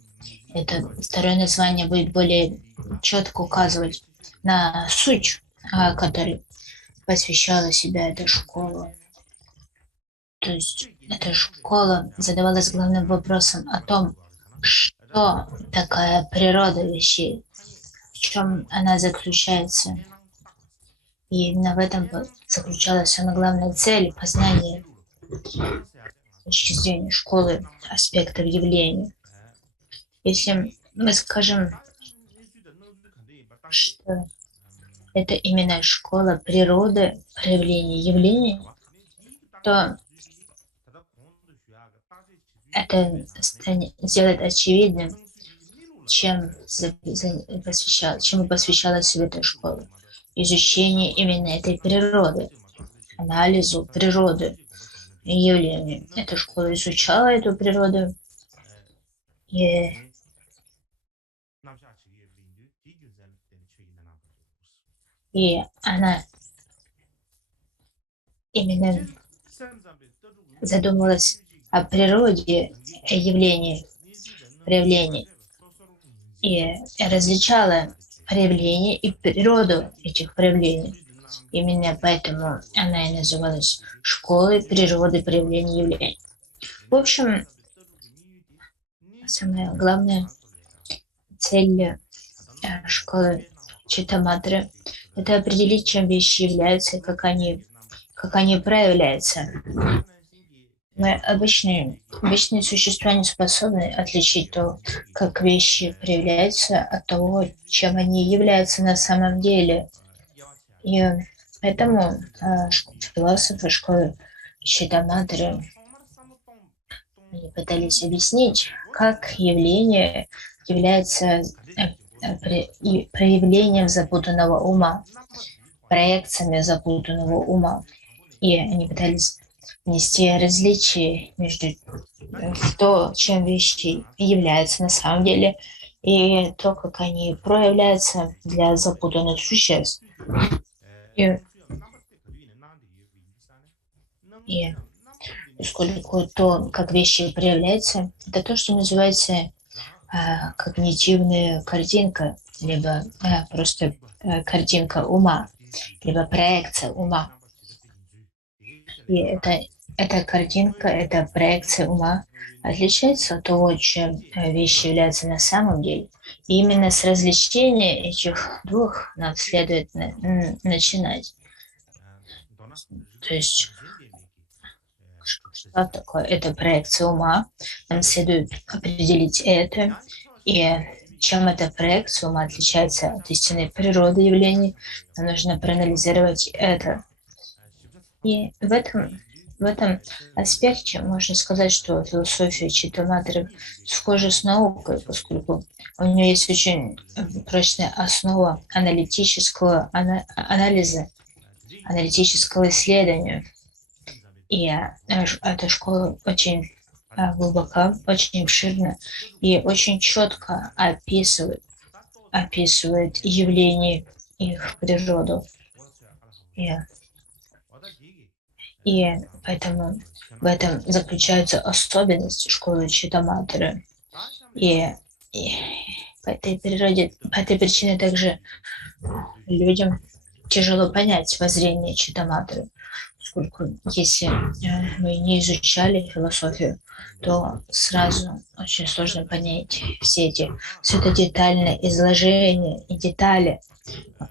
Это второе название будет более четко указывать на суть, которой посвящала себя эта школа. То есть эта школа задавалась главным вопросом о том, что такая природа вещей, в чем она заключается. И именно в этом заключалась самая главная цель познания с точки зрения школы аспектов явлений. Если мы скажем, что это именно школа природы проявления явлений, то это сделает очевидным, чем посвящала себе эта школа. Изучение именно этой природы, анализу природы явления. Эта школа изучала эту природу, и, и она именно задумалась о природе явлений, проявлений, и различала проявления и природу этих проявлений. Именно поэтому она и называлась школой природы проявлений явлений. В общем, самая главная цель школы Читаматры — это определить, чем вещи являются и как они проявляются. Мы обычные существа не способны отличить то, как вещи проявляются, от того, чем они являются на самом деле. И поэтому философы школы Читаматры они пытались объяснить, как явление является проявлением запутанного ума, проекциями запутанного ума. И они пытались внести различие между то, чем вещи являются на самом деле, и то, как они проявляются для запутанных существ. И поскольку то, как вещи проявляются, это то, что называется когнитивная картинка, либо просто картинка ума, либо проекция ума. И эта картинка, эта проекция ума отличается от того, чем вещи являются на самом деле. И именно с развлечения этих двух нам следует начинать. То есть, что такое эта проекция ума? Нам следует определить это, и чем эта проекция ума отличается от истинной природы явлений, нам нужно проанализировать это. И в этом аспекте можно сказать, что философия Читаматры схожа с наукой, поскольку у нее есть очень прочная основа аналитического анализа, аналитического исследования. И эта школа очень глубока, очень обширна и очень четко описывает явления, их природу. И поэтому в этом заключается особенность школы Читаматры. И по этой причине также людям тяжело понять воззрение Читаматры, поскольку если мы не изучали философию, то сразу очень сложно понять все это детальное изложение и детали,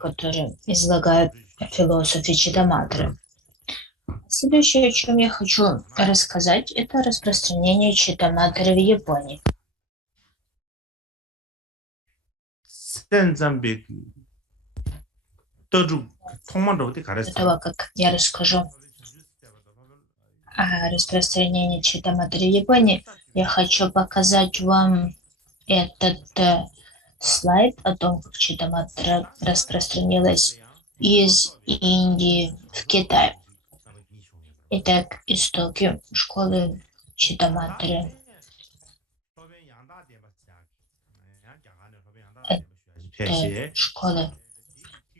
которые излагают философы Читаматры. Следующее, о чем я хочу рассказать, это распространение Читаматры в Японии. До того, как я расскажу о распространении Читаматры в Японии, я хочу показать вам этот слайд о том, как Читаматра распространилась из Индии в Китай. Итак, истоки школы Читаматры. Это школа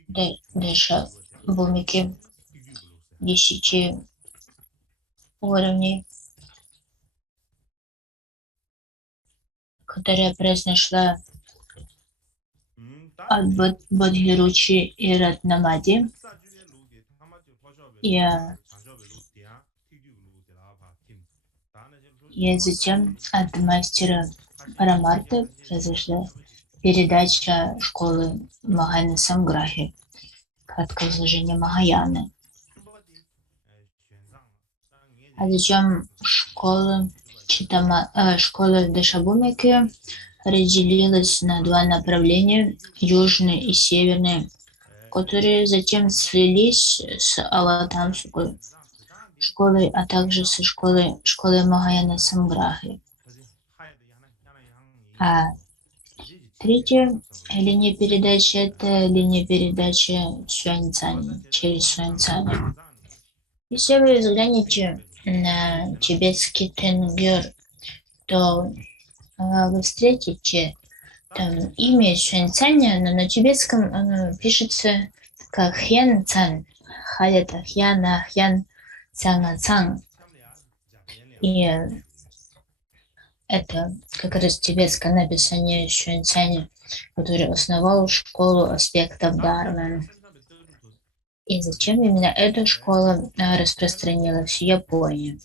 Дэша Бумики 10 уровней, которая произошла от Бодхиручи и Ратнамади. И затем от мастера Парамарты произошла передача школы Махаяна Самграхи, краткое изложение Махаяны. А затем школа Дешабумики разделилась на два направления, южные и северные, которые затем слились с Аватамсукой школой, а также со школой Махаяна Самграхи. А третья линия передачи — это линия передачи Сюаньцань, через Сюаньцань. Если вы взглянете на тибетский тенгер, то вы встретите там имя Сюаньцаня, но на тибетском оно пишется как Хьян Цан. Ха это Хьяна, Хьян, Цана, Цан. И это как раз тибетское написание Сюаньцаня, который основал школу аспектов Дharma. И зачем именно эта школа распространилась в Японии?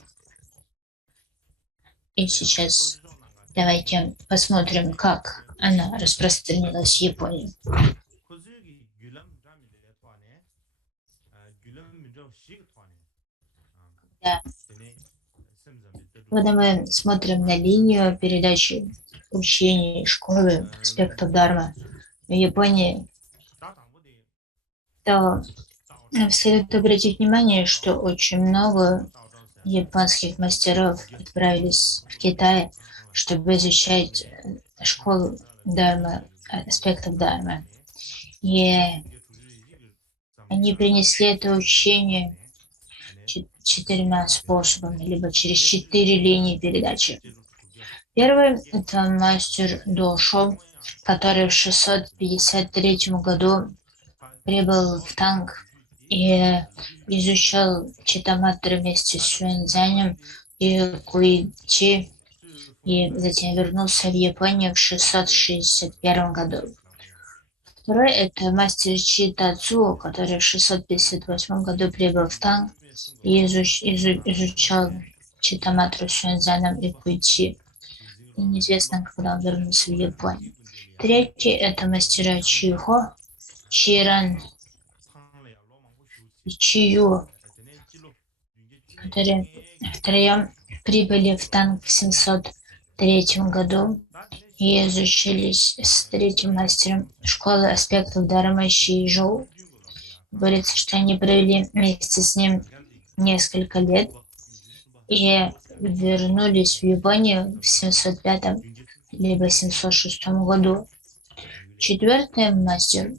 И сейчас давайте посмотрим, как она распространилась в Японии. Да. Когда мы смотрим на линию передачи учений школы аспектов Дharma в Японии, то следует обратить внимание, что очень много японских мастеров отправились в Китай, чтобы изучать школу Дharma, аспектов Дharma. И они принесли это учение 4 способами, либо через 4 линии передачи. Первый – это мастер Дошо, который в 653 году прибыл в Танг и изучал Читаматру вместе с Сюаньцзянем и Куичи, и затем вернулся в Японию в 661 году. Второй – это мастер Читацу, который в 658 году прибыл в Танг и изучал Читаматру с Сюаньцзяном и Куичи. И неизвестно, когда он вернулся в Японию. Третий – это мастера Чихо, Чиран и Чию, которые втроем прибыли в Танг в 703 году и изучились с третьим мастером школы аспектов Дharma Шижоу. Говорится, что они провели вместе с ним несколько лет и вернулись в Японию в 705 либо 706 году. Четвертый мастера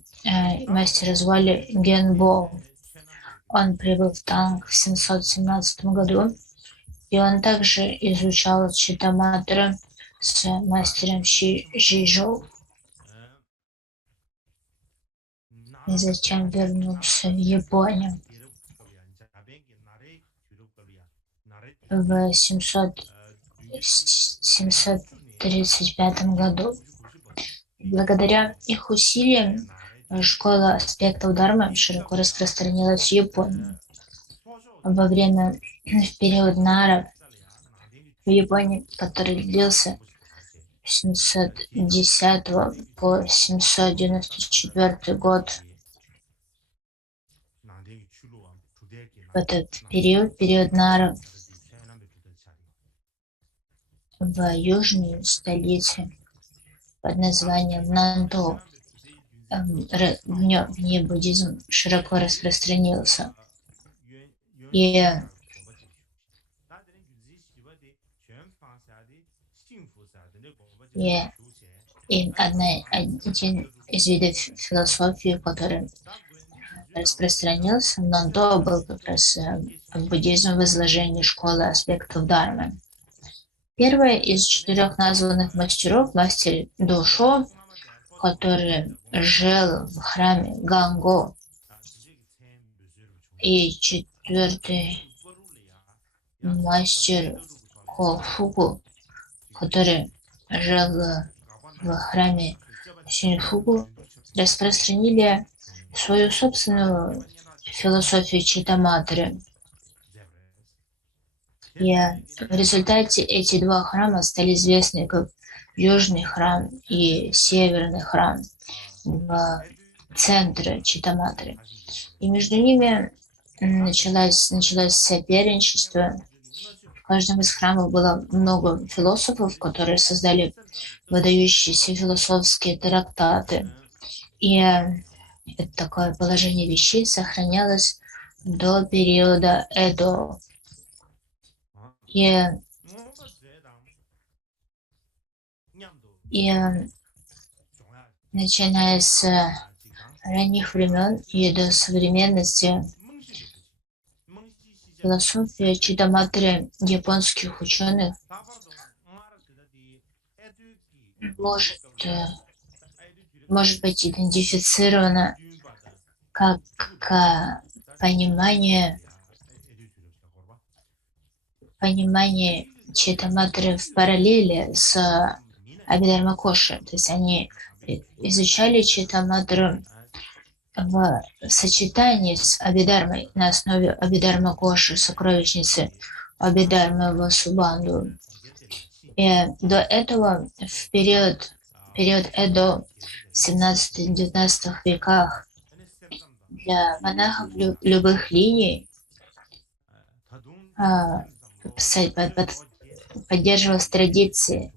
звали Генбо. Он прибыл в Танг в 717 году, и он также изучал Читаматру с мастером Шижоу. И затем вернулся в Японию в 735 году. Благодаря их усилиям школа аспектов Дharma широко распространилась в Японии. В период Нара в Японии, который длился с 710 по 794 год. В этот период Нара, в южной столице под названием Нанто, в ней буддизм широко распространился. И один из видов философии, который распространился в Нанто, был как раз буддизм в изложении школы аспектов Дharma. Первый из 4 названных мастеров, мастер Дошо, который жил в храме Ганго, и 4-й мастер Кофуку, который жил в храме Синфуку, распространили свою собственную философию Читаматры. И в результате эти 2 храма стали известны как Южный храм и Северный храм в центре Читаматры. И между ними началось соперничество. В каждом из храмов было много философов, которые создали выдающиеся философские трактаты. И такое положение вещей сохранялось до периода Эдо. И начиная с ранних времен и до современности философия Читаматры японских ученых может, может быть идентифицирована как понимание Читаматры в параллели с Абхидharma-кошей. То есть они изучали Читаматру в сочетании с Абхидharмой на основе Абхидharma-коши, сокровищницы Абхидharмы Васубанду. И до этого, в период Эдо, в 17-19 веках, для монахов любых линий поддерживалась традиция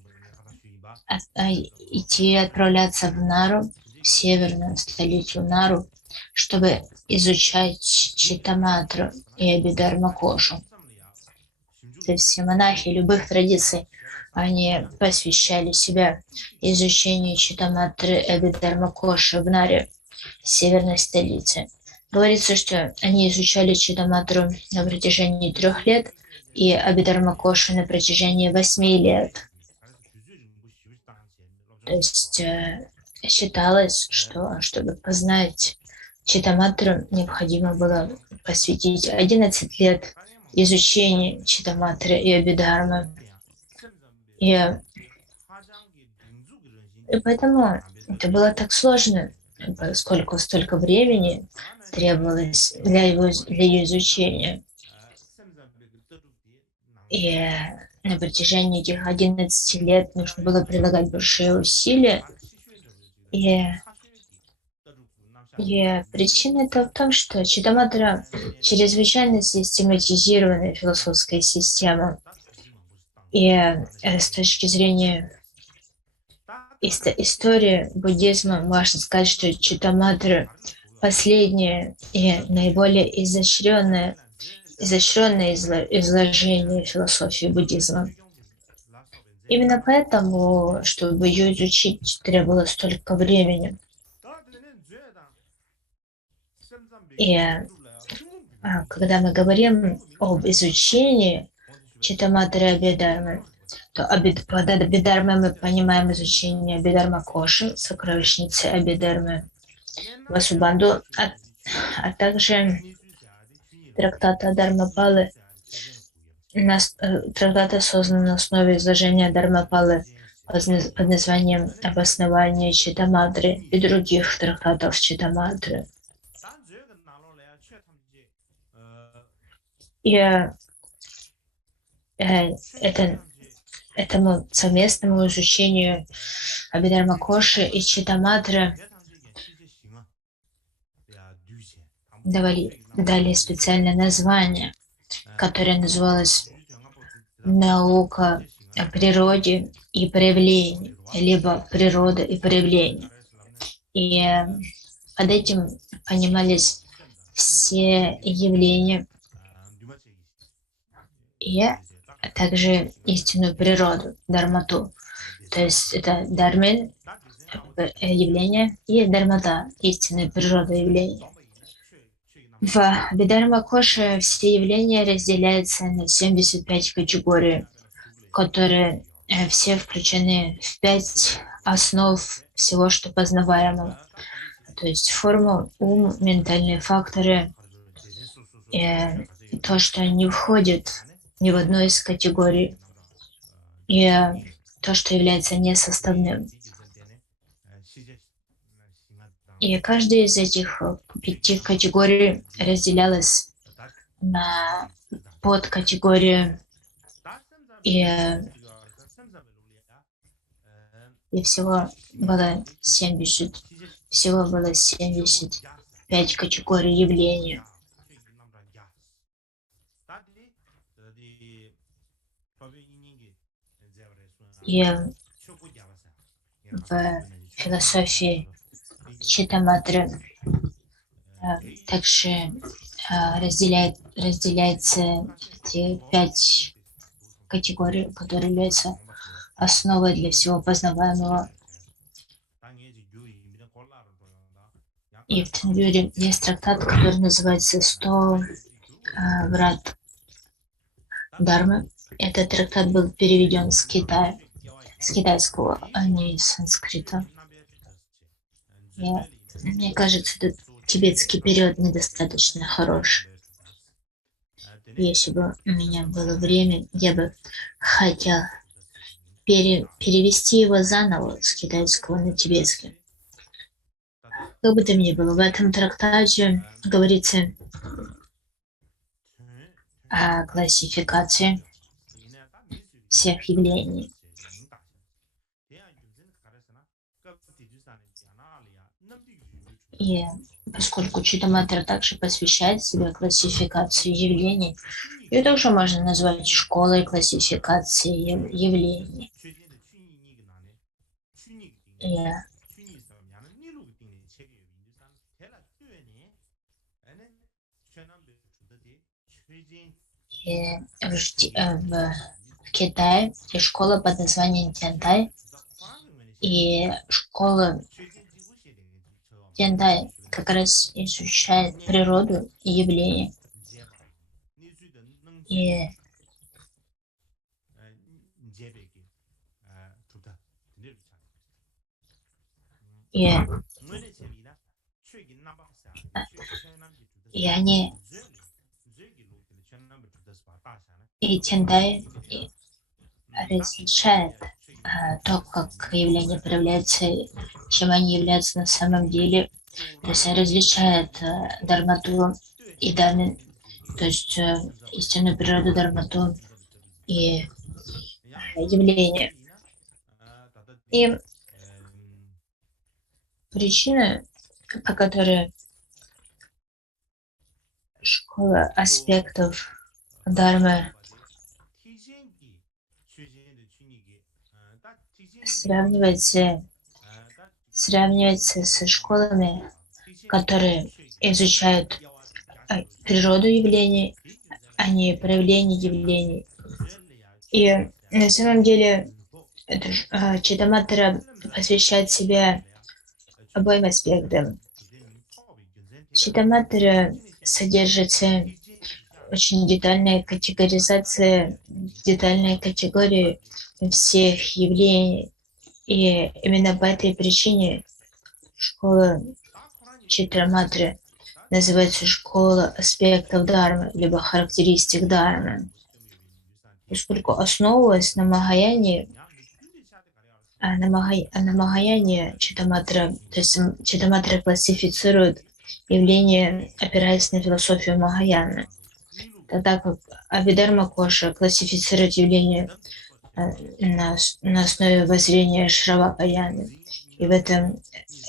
идти отправляться в Нару, в северную столицу Нару, чтобы изучать Читаматру и Абхидharma-кошу. То есть все монахи любых традиций, они посвящали себя изучению Читаматры и Абхидharma-коши в Наре, северной столице. Говорится, что они изучали Читаматру на протяжении 3 лет и Абхидharma-кошу на протяжении 8 лет. То есть считалось, что чтобы познать Читаматру, необходимо было посвятить 11 лет изучению Читаматры и Абхидharмы. И поэтому это было так сложно, поскольку столько времени требовалось для ее изучения. И на протяжении этих 11 лет нужно было прилагать большие усилия. И причина это в том, что Читаматра чрезвычайно систематизированная философская система. И с точки зрения истории буддизма можно сказать, что Читаматра последнее и наиболее изощренное изложение философии буддизма. Именно поэтому, чтобы ее изучить, требовалось столько времени. И когда мы говорим об изучении Читаматры и Абхидharмы, то под Абхидharмой мы понимаем изучение Абхидharma-коши, сокровищницы Абхидharмы Васубанду, а также трактата Дharmapala, трактата создан на основе изложения Дharmapala под названием «Обоснование Читаматры» и других трактатов Читаматры. И этому совместному изучению Абхидharma-коши и Читаматры дали специальное название, которое называлось «Наука о природе и проявлении», либо «Природа и проявление». И под этим понимались все явления и также истинную природу, дharmatu. То есть это дharmin, явление, и dharmata, истинная природа явления. В Абхидharma-коше все явления разделяются на 75 категорий, которые все включены в 5 основ всего, что познаваемо. То есть форму, ум, ментальные факторы, и то, что не входит ни в одну из категорий, и то, что является несоставным. И каждая из этих 5 категорий разделялась на подкатегории, и всего было 75 категорий явлений. И в философии Читаматры также разделяется эти 5 категорий, которые являются основой для всего познаваемого. И в Тенгюре есть трактат, который называется «100 врат Дharma. Этот трактат был переведен с Китая, с китайского, а не с санскрита. Мне кажется, этот тибетский период недостаточно хорош. Если бы у меня было время, я бы хотел перевести его заново с китайского на тибетский. Как бы то ни было, в этом трактате говорится о классификации всех явлений. И поскольку Читаматра также посвящает себе классификации явлений, ее тоже можно назвать школой классификации явлений. В Китае есть школа под названием Тянтай, и школа Тянтай как раз изучает природу и явления. И они и Тянтай различает то, как явления проявляются, чем они являются на самом деле. То есть различает Дharmatu и Дharmin, то есть истинную природу Дharmatu и явления. И причина, по которой школа аспектов Дharмы сравнивается со школами, которые изучают природу явлений, а не проявление явлений. И на самом деле Читаматра посвящает себя обоим аспектам. Читаматра содержится очень детальная категоризация, детальные категории всех явлений. И именно по этой причине школа Читаматры называется школа аспектов Дharмы, либо характеристик Дharмы. Поскольку основываясь на Махаяне, на Махаяне Читаматра, то есть Читаматра классифицирует явления, опираясь на философию Махаяны, тогда как Абхидharma Коша классифицирует явления на основе воззрения Шравакаяны. И в этом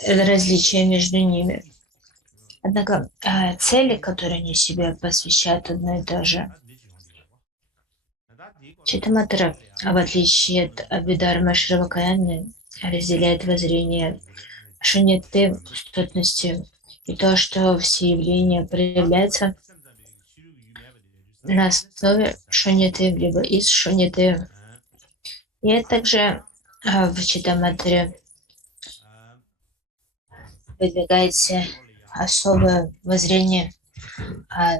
различие между ними. Однако цели, которые они себе посвящают, одно и то же. Читаматра, в отличие от Абхидharma Шравакаяны, разделяет воззрение шуньяты, пустотности, и то, что все явления проявляются на основе шуньяты, либо из шуньяты. И также в Читаматре выдвигается особое воззрение о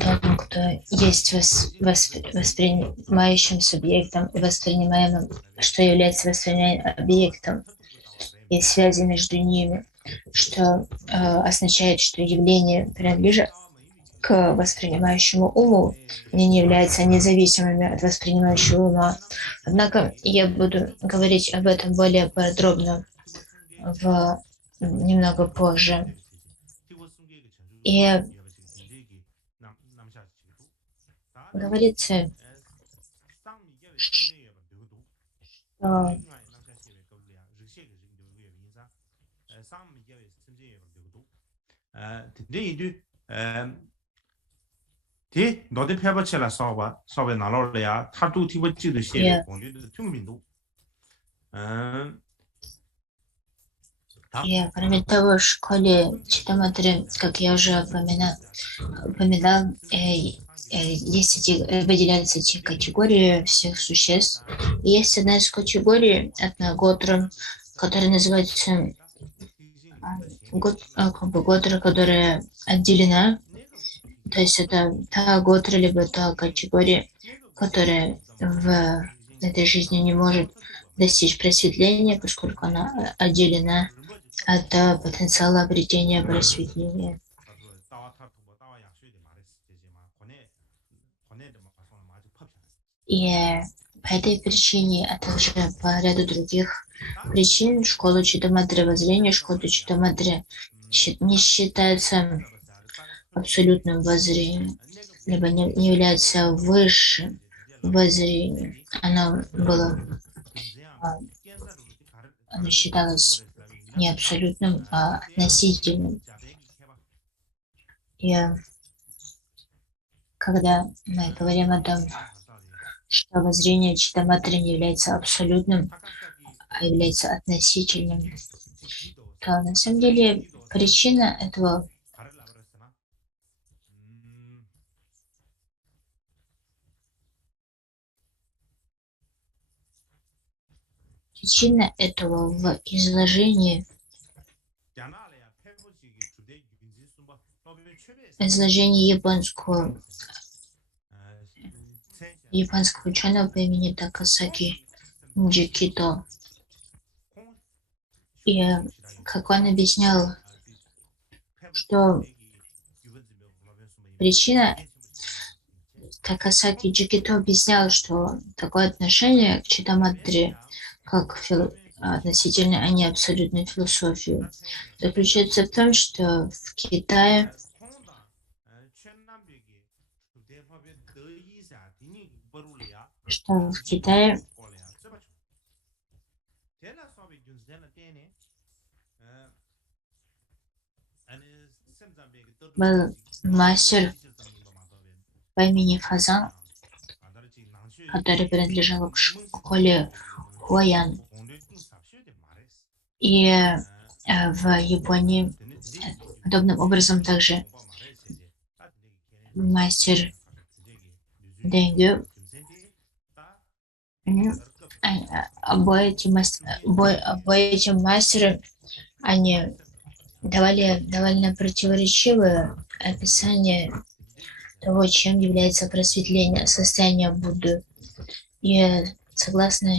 том, кто есть воспринимающим субъектом и воспринимаемым, что является воспринимаемым объектом, и связи между ними, что означает, что явление принадлежит к воспринимающему уму, они не являются независимыми от воспринимающего ума. Однако я буду говорить об этом более подробно немного позже. И говорится, что и кроме того, в школе Читаматры, как я уже упоминал, выделяются эти категории всех существ. И есть одна из категорий, Готра, которая называется Готра, которая отделена. То есть это та Готра, либо та категория, которая в этой жизни не может достичь просветления, поскольку она отделена от потенциала обретения просветления. И по этой причине, а также по ряду других причин, школа Читаматры воззрения, школа Читаматры не считается абсолютным воззрением, либо не является высшим воззрением. Оно считалось не абсолютным, а относительным. И когда мы говорим о том, что воззрение Читаматры не является абсолютным, а является относительным, то на самом деле причина этого в изложении японского ученого по имени Такасаки Джикито. И как он объяснял, что причина, Такасаки Джикито объяснял, что такое отношение к Читаматре, как относительно, а не абсолютной философии, заключается в том, что в Китае был мастер по имени Фазан, который принадлежал к школе Хуаян. И в Японии подобным образом также мастер Дэнгю, обои эти мастеры, они давали довольно противоречивые описания того, чем является просветление, состояние Будды. И согласно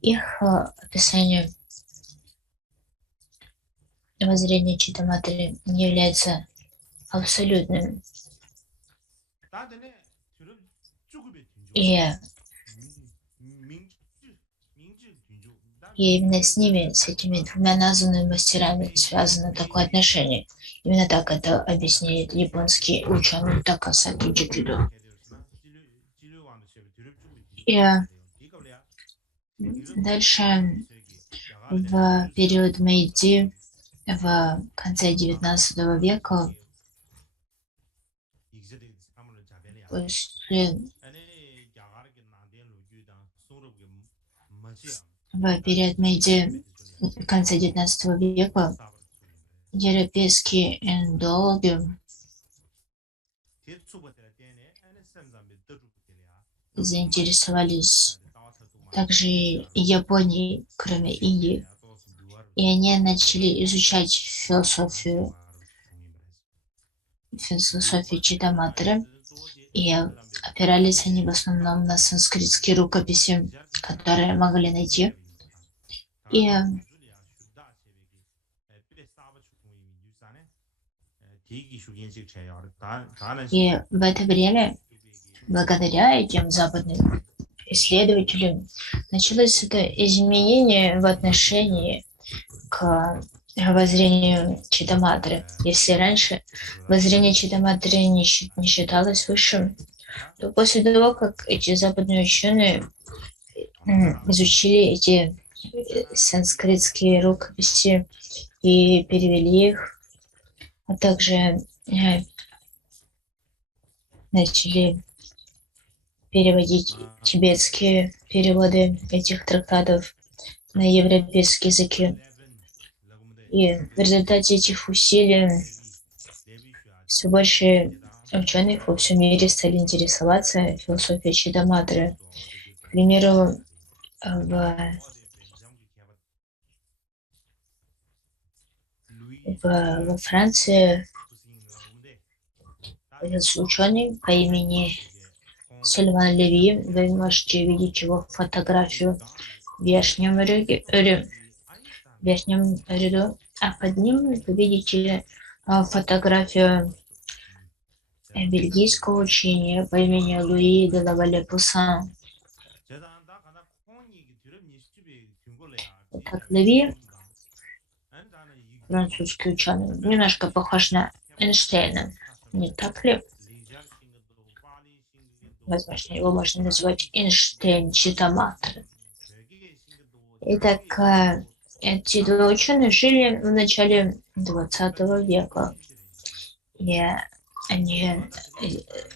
их описанию, воззрение Читаматры не является абсолютным. И именно с ними, с этими двумя названными мастерами, связано такое отношение. Именно так это объясняет японский ученый Такасаки Джикидо. И дальше, в период Мэйдзи, в конце XIX века, в период Мэйдзи, в конце XIX века, европейские индологи заинтересовались также Японией, кроме Индии, и они начали изучать философию Читаматры, и опирались они в основном на санскритские рукописи, которые могли найти. И в это время, благодаря этим западным исследователям, началось это изменение в отношении к воззрению Читаматры. Если раньше воззрение Читаматры не считалось высшим, то после того, как эти западные ученые изучили эти санскритские рукописи и перевели их, а также начали переводить тибетские переводы этих трактатов на европейские языки. И в результате этих усилий все больше ученых во всем мире стали интересоваться философией Читаматры. К примеру, во Франции появился ученый по имени Сильван Леви. Вы можете видеть его фотографию в верхнем ряду, а под ним вы видите фотографию бельгийского учения по имени Луи де Лавале Пуссан. Так, Леви, французский ученый, немножко похож на Эйнштейна, не так ли? Возможно, его можно назвать Эйнштейн-читаматор. Итак, эти два ученых жили в начале 20 века, и они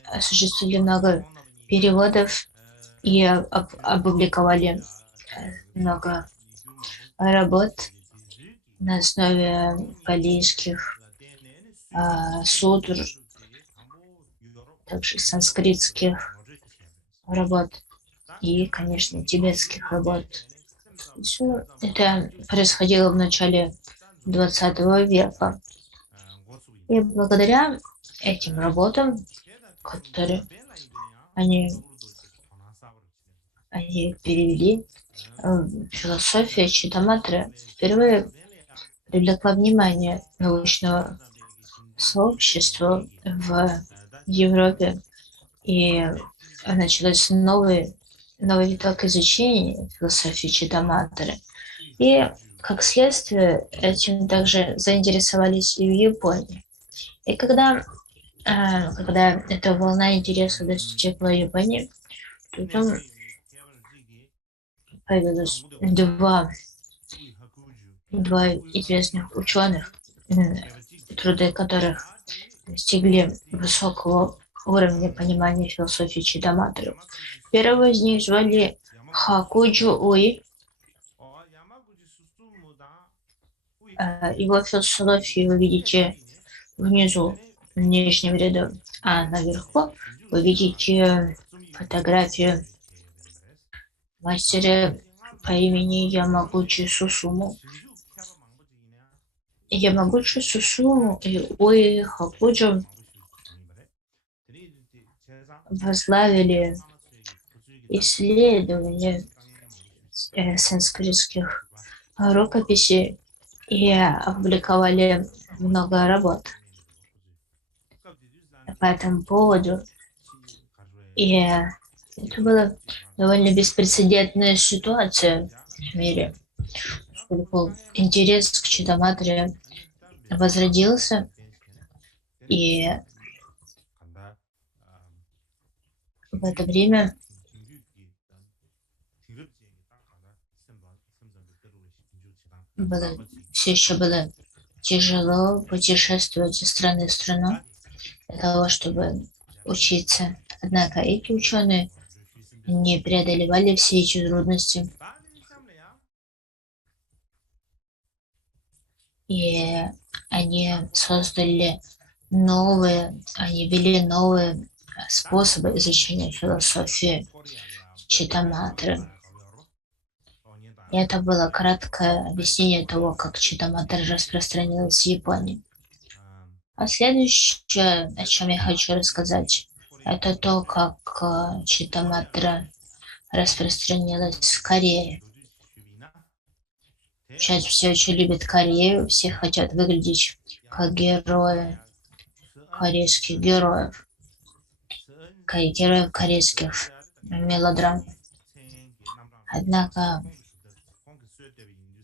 осуществили много переводов и опубликовали много работ на основе палийских сутр, также санскритских работ и, конечно, тибетских работ. Все это происходило в начале 20 века. И благодаря этим работам, которые они перевели, философия Читаматры впервые привлекла внимание научного сообщества в Европе, и началось новый виток изучения философии Читаматры. И, как следствие, этим также заинтересовались и в Японии. И когда эта волна интереса достигла Японии, то там появилось два известных ученых, труды которых достигли высокого уровня понимания философии Читаматры. Первого из них звали Хакуджу Уи. Его философию вы видите внизу, в нижнем ряду, а наверху вы видите фотографию мастера по имени Ямагучи Сусуму. Ямагучи Сусуму и Уи Хакуджу возглавили исследования санскритских рукописей и опубликовали много работ по этому поводу. И это была довольно беспрецедентная ситуация в мире, поскольку интерес к Читаматре возродился, и в это время все еще было тяжело путешествовать из страны в страну для того, чтобы учиться. Однако эти ученые не преодолевали все эти трудности. И они ввели новые способы изучения философии Читаматры. И это было краткое объяснение того, как Читаматра распространилась в Японии. А следующее, о чем я хочу рассказать, это то, как Читаматра распространилась в Корее. Сейчас все очень любят Корею, все хотят выглядеть как герои корейских героев, героев корейских мелодрам. Однако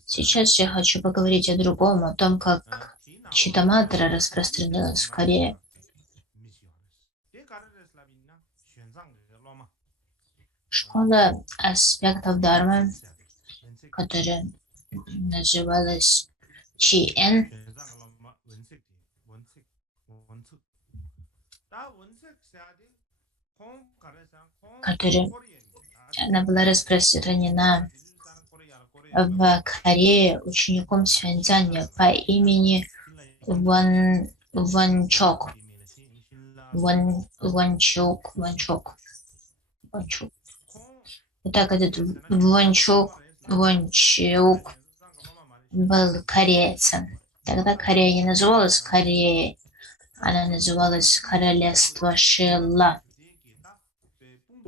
сейчас я хочу поговорить о другом, о том, как Читаматра распространилась в Корее. Школа аспектов Дharмы, которая называлась ЧН, она была распространена в Корее учеником Сюаньцзяня по имени Ванчок. Итак, этот Ванчук был корейцем. Тогда Корея не называлась Кореей, Она называлась «Королевство Шилла».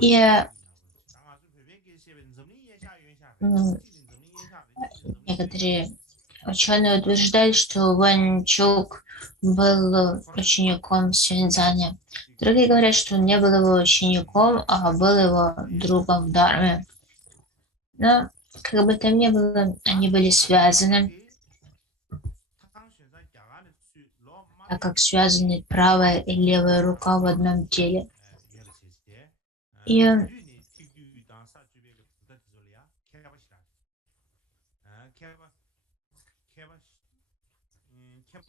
И некоторые ученые утверждают, что Ван Чук был учеником Сюаньцзаня. Другие говорят, что он не был его учеником, а был его другом в Дарме. Но, как бы там ни было, они были связаны, так как связаны правая и левая рука в одном теле. И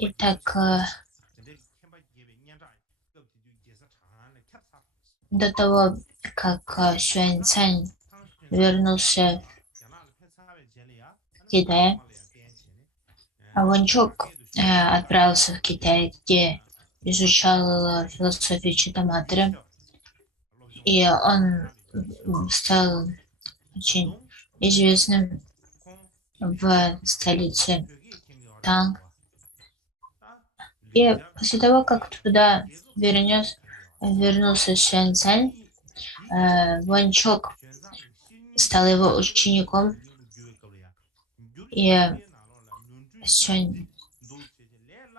Итак, до того, как Сюаньцань вернулся в Китай, Ван Чук отправился в Китай, где изучал философию Читаматры, и он стал очень известным в столице Танг. И после того, как туда вернулся Сюаньцань, Ван Чук стал его учеником, и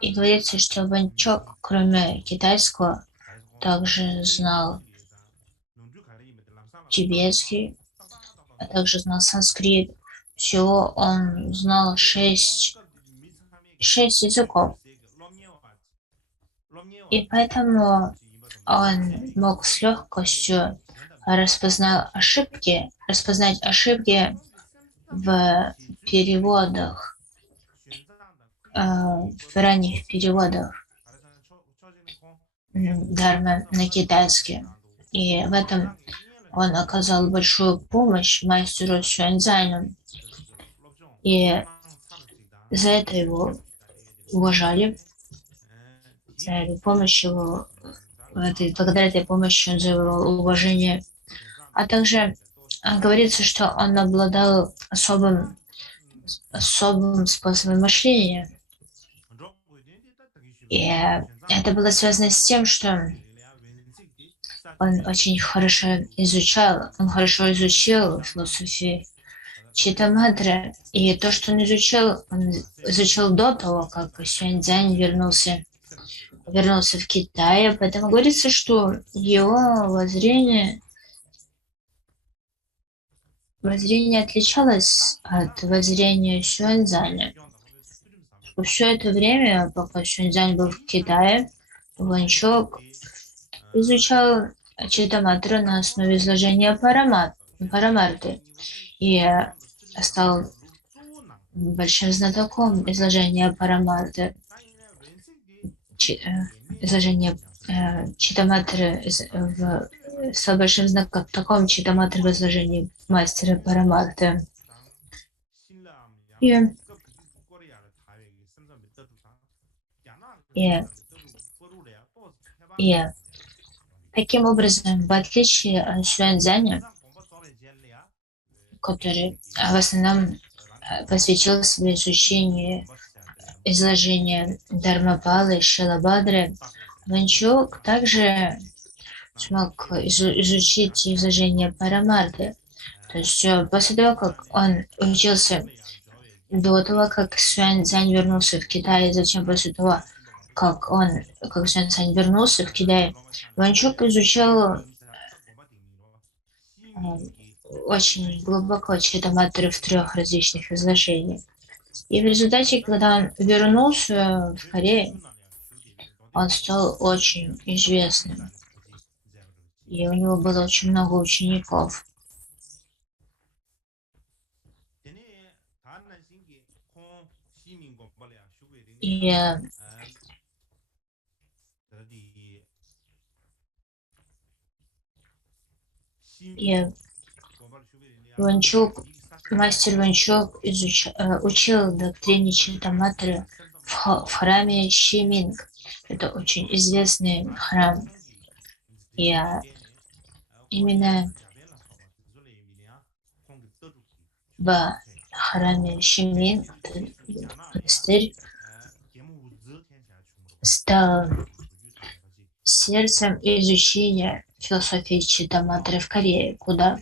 говорится, что Ван Чук, кроме китайского, также знал тибетский, а также знал санскрит. Всего он знал 6 языков. И поэтому он мог с легкостью распознать ошибки в переводах, в ранних переводах Дharмы на китайский. И в этом он оказал большую помощь мастеру Сюаньцзаню. И за это его уважали, за эту помощь его, благодаря этой помощи он завоевал уважение. А также говорится, что он обладал особым способом мышления. И это было связано с тем, что он хорошо изучил философию Читаматры. И то, что он изучил до того, как Сюаньцзань вернулся в Китай. Поэтому говорится, что его воззрение отличалось от воззрения Сюаньцзаня. Все это время, пока Сюаньцзань был в Китае, Ван Чук изучал Читаматру на основе изложения Парамарты и стал большим знатоком изложения Парамарты, изложение Читаматры стал большим знатоком Читаматры в изложении мастера Парамарты. И таким образом, в отличие от Сюаньцзаня, который в основном посвятил свое изучению изложения Дharmapala и Шилабадры, Ван Чук также смог изучить изложение Парамарты. То есть после того, как он учился, до того, как Сюаньцзань вернулся в Китай, и затем после того, как Сюаньцзань вернулся в Китай, Ван Чук изучал очень глубоко Читаматры в 3 различных изложениях. И в результате, когда он вернулся в Корею, он стал очень известным. И у него было очень много учеников. И мастер Ван Чук учил доктрине Читаматры в храме Шиминг. Это очень известный храм. И именно в храме Шиминг монастырь стал сердцем изучения философии Читаматры в Корее, куда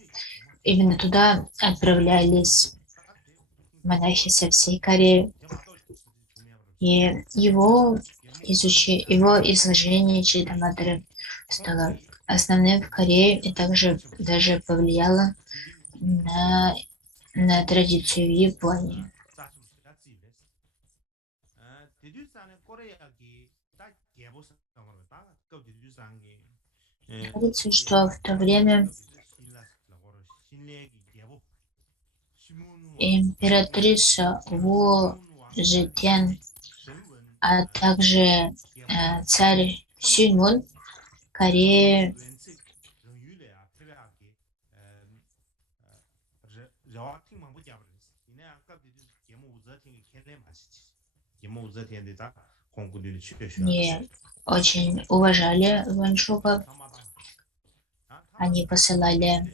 именно туда отправлялись монахи со всей Кореи. И его изложение Читаматры стало основным в Корее и также даже повлияло на, на традицию в Японии. Говорится, что в то время императрица Ву Житен, а также царь Сюньмун Кореи не очень уважали Ванчука. Они посылали,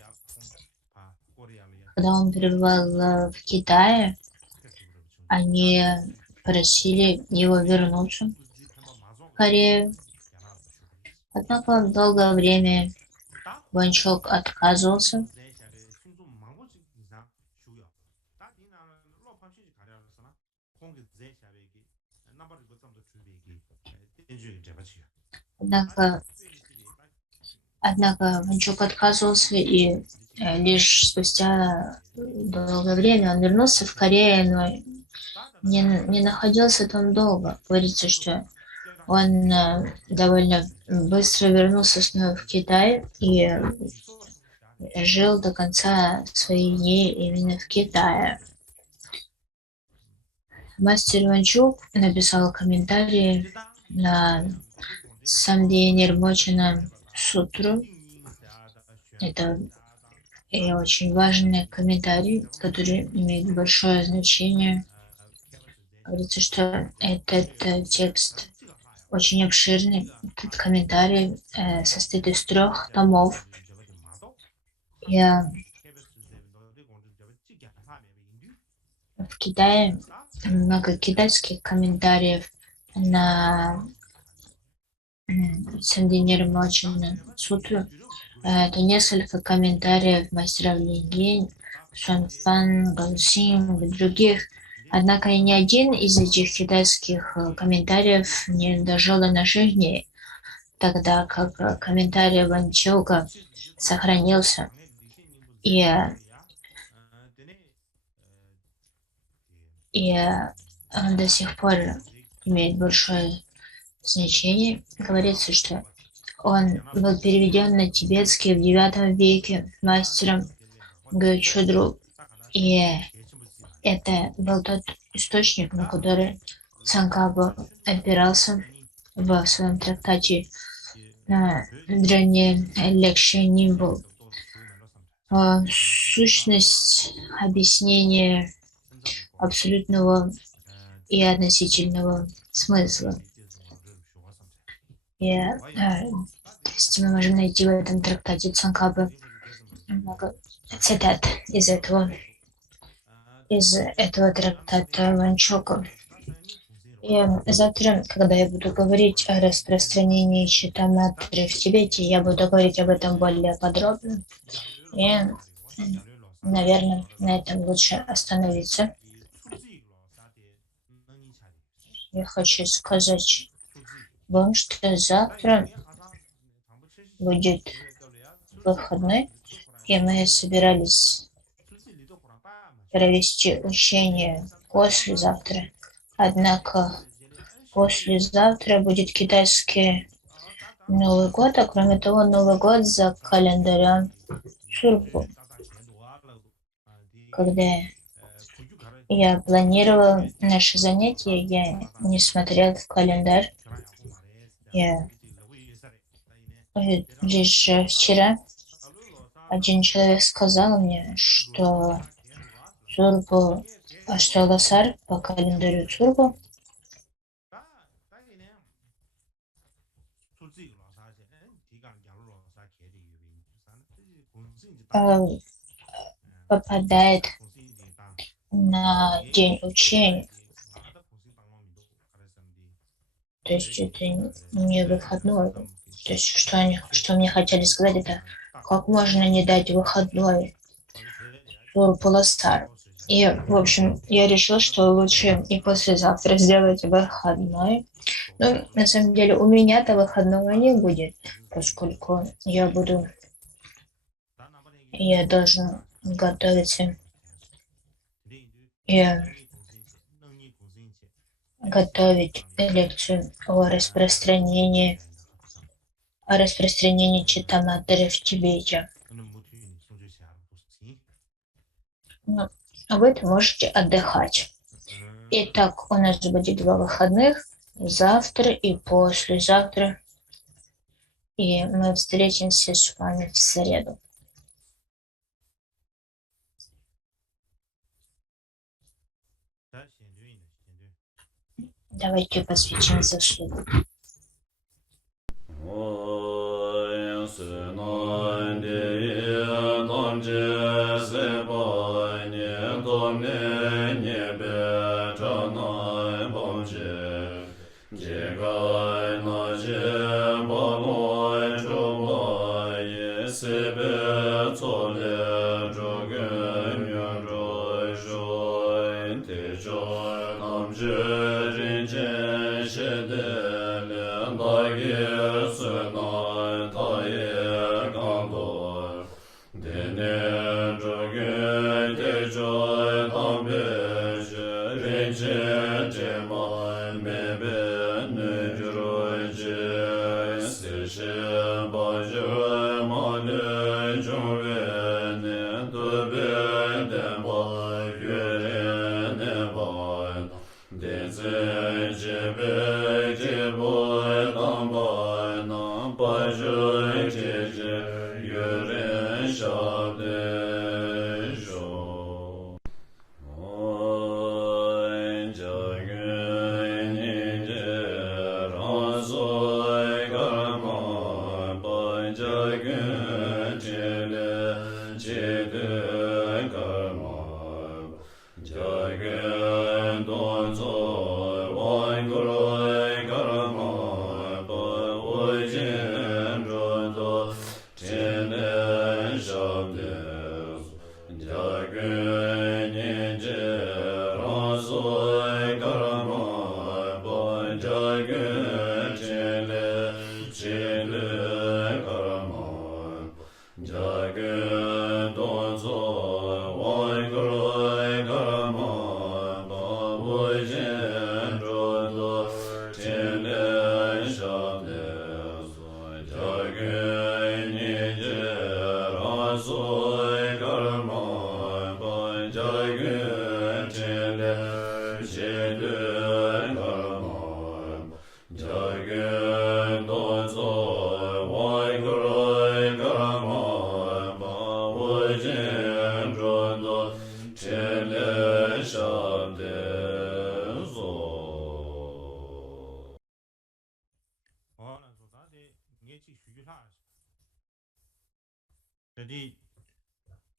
когда он пребывал в Китае, они просили его вернуться в Корею. Однако долгое время Ванчук отказывался. Однако Ванчук отказывался, и лишь спустя долгое время он вернулся в Корею, но не находился там долго. Говорится, что он довольно быстро вернулся снова в Китай и жил до конца своих дней именно в Китае. Мастер Ванчук написал комментарии на Самдхи Нирмочана Сутру. Это очень важный комментарий, который имеет большое значение. Говорится, что этот текст очень обширный. Этот комментарий состоит из 3 томов. В Китае много китайских комментариев на Самдхи Нирмочана Сутру. Это несколько комментариев мастеров Линь, Шанфан, Галсин и других. Однако ни один из этих китайских комментариев не дожил до наших дней, тогда как комментарий Ванчука сохранился. И он до сих пор имеет большое значение. Говорится, что он был переведен на тибетский в IX веке мастером Гёчудру, и это был тот источник, на который Цанкаба опирался в своем трактате древней лекции Нимбл. Сущность объяснения абсолютного и относительного смысла. То есть мы можем найти в этом трактате Цанкабы много цитат из этого трактата Ванчука. И завтра, когда я буду говорить о распространении Читаматры в Тибете, я буду говорить об этом более подробно. И, наверное, на этом лучше остановиться. Я хочу сказать вам, что завтра будет выходной, и мы собирались провести учение послезавтра. Однако послезавтра будет китайский Новый год, а кроме того, Новый год за календарем Сурбу. Когда я планировал наше занятие, я не смотрел в календарь. Лишь вчера один человек сказал мне, что Сурбу, что Лосар по календарю Сурбу попадает на день учения. То есть это не выходной. То есть, что мне хотели сказать, это как можно не дать выходной туру Полосар. И, в общем, я решил, что лучше и послезавтра сделать выходной. Ну, на самом деле, у меня-то выходного не будет, поскольку я должен готовиться и готовить лекцию о распространении читаматоры в Тибете. Ну, а вы можете отдыхать. Итак, у нас будет 2 выходных, завтра и послезавтра. И мы встретимся с вами в среду. Давайте посвятим заслугу.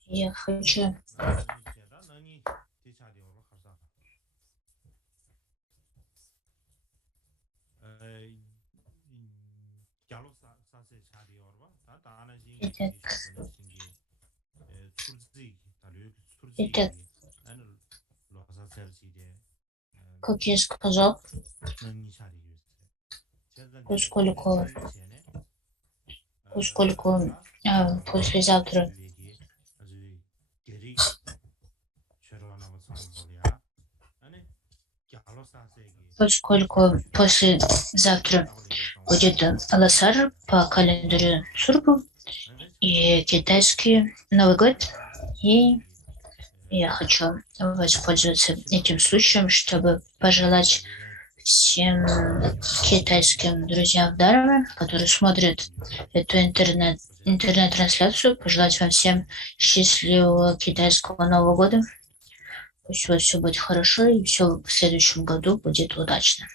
Я хочу Итак, как я сказал, поскольку послезавтра будет Аласар по календарю Сургу и китайский Новый год, и я хочу воспользоваться этим случаем, чтобы пожелать всем китайским друзьям в Дарве, которые смотрят эту интернет-трансляцию, пожелать вам всем счастливого китайского Нового года. Пусть у вас все будет хорошо, и все в следующем году будет удачно.